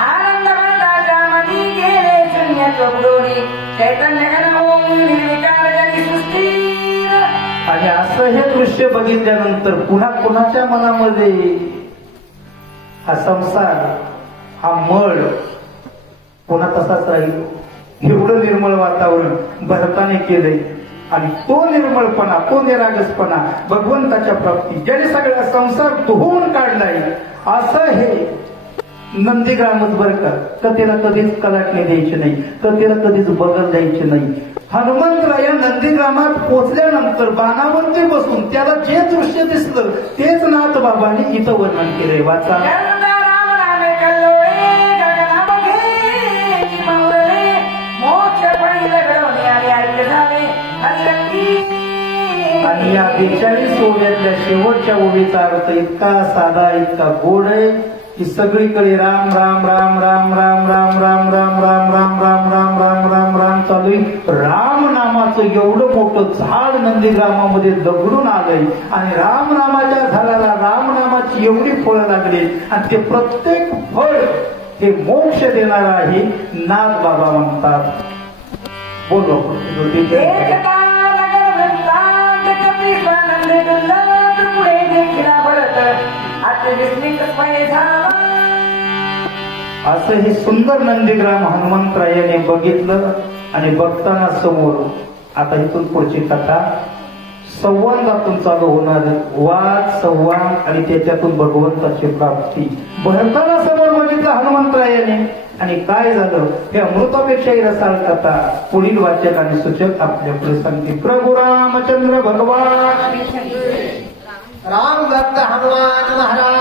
आनंद भरताच्या मनी गेले शून्य चोपडोनी चैतन्य घन होऊन निर्विकार जगी सृष्टी. आणि असं हे दृश्य बघितल्यानंतर पुन्हा कुणाच्या मनामध्ये हा संसार हा मळ पुन्हा तसाच राहील. एवढं निर्मळ वातावरण भरताने केलंय आणि तो निर्मळपणा तो निरागसपणा भगवंताच्या प्राप्ती ज्याने सगळा संसार धुवून काढलाय असं हे नंदीग्रामच बरं का. कथेला कधीच कलाटणे द्यायचे नाही, कथेला कधीच बगल द्यायचे नाही. हनुमंतराया नंदीग्रामात पोचल्यानंतर बाणावरती बसून त्याला जे दृश्य दिसलं तेच नाथ बाबांनी इथं वर्णन केलंय. वाचा. आणि या 42 ओव्यातल्या शेवटच्या ओवीचा अर्थ इतका साधा इतका गोड आहे की सगळीकडे राम राम राम राम राम राम राम राम राम राम राम राम राम राम राम चालू आहे. राम नामाचं एवढं मोठं झाड नंदीग्रामामध्ये दगडून आलंय आणि रामनामाच्या झाडाला रामनामाची एवढी फळं लागली आणि ते प्रत्येक फळ हे मोक्ष देणार आहे. नाथ बाबा म्हणतात. बोलो असं हे सुंदर नंदीग्राम हनुमंतरायाने बघितलं आणि बघताना समोर आता इथून पुढची कथा संवादातून चालू होणार वाद संवाद आणि त्याच्यातून भगवंताची प्राप्ती. भरताना समोर बघितलं हनुमंतरायाने आणि काय झालं हे अमृतापेक्षाही रसाळ कथा पुढील वाचक आणि सूचक आपल्याकडे सांगतील. प्रभू रामचंद्र भगवान राम भक्त हनुमान महाराज.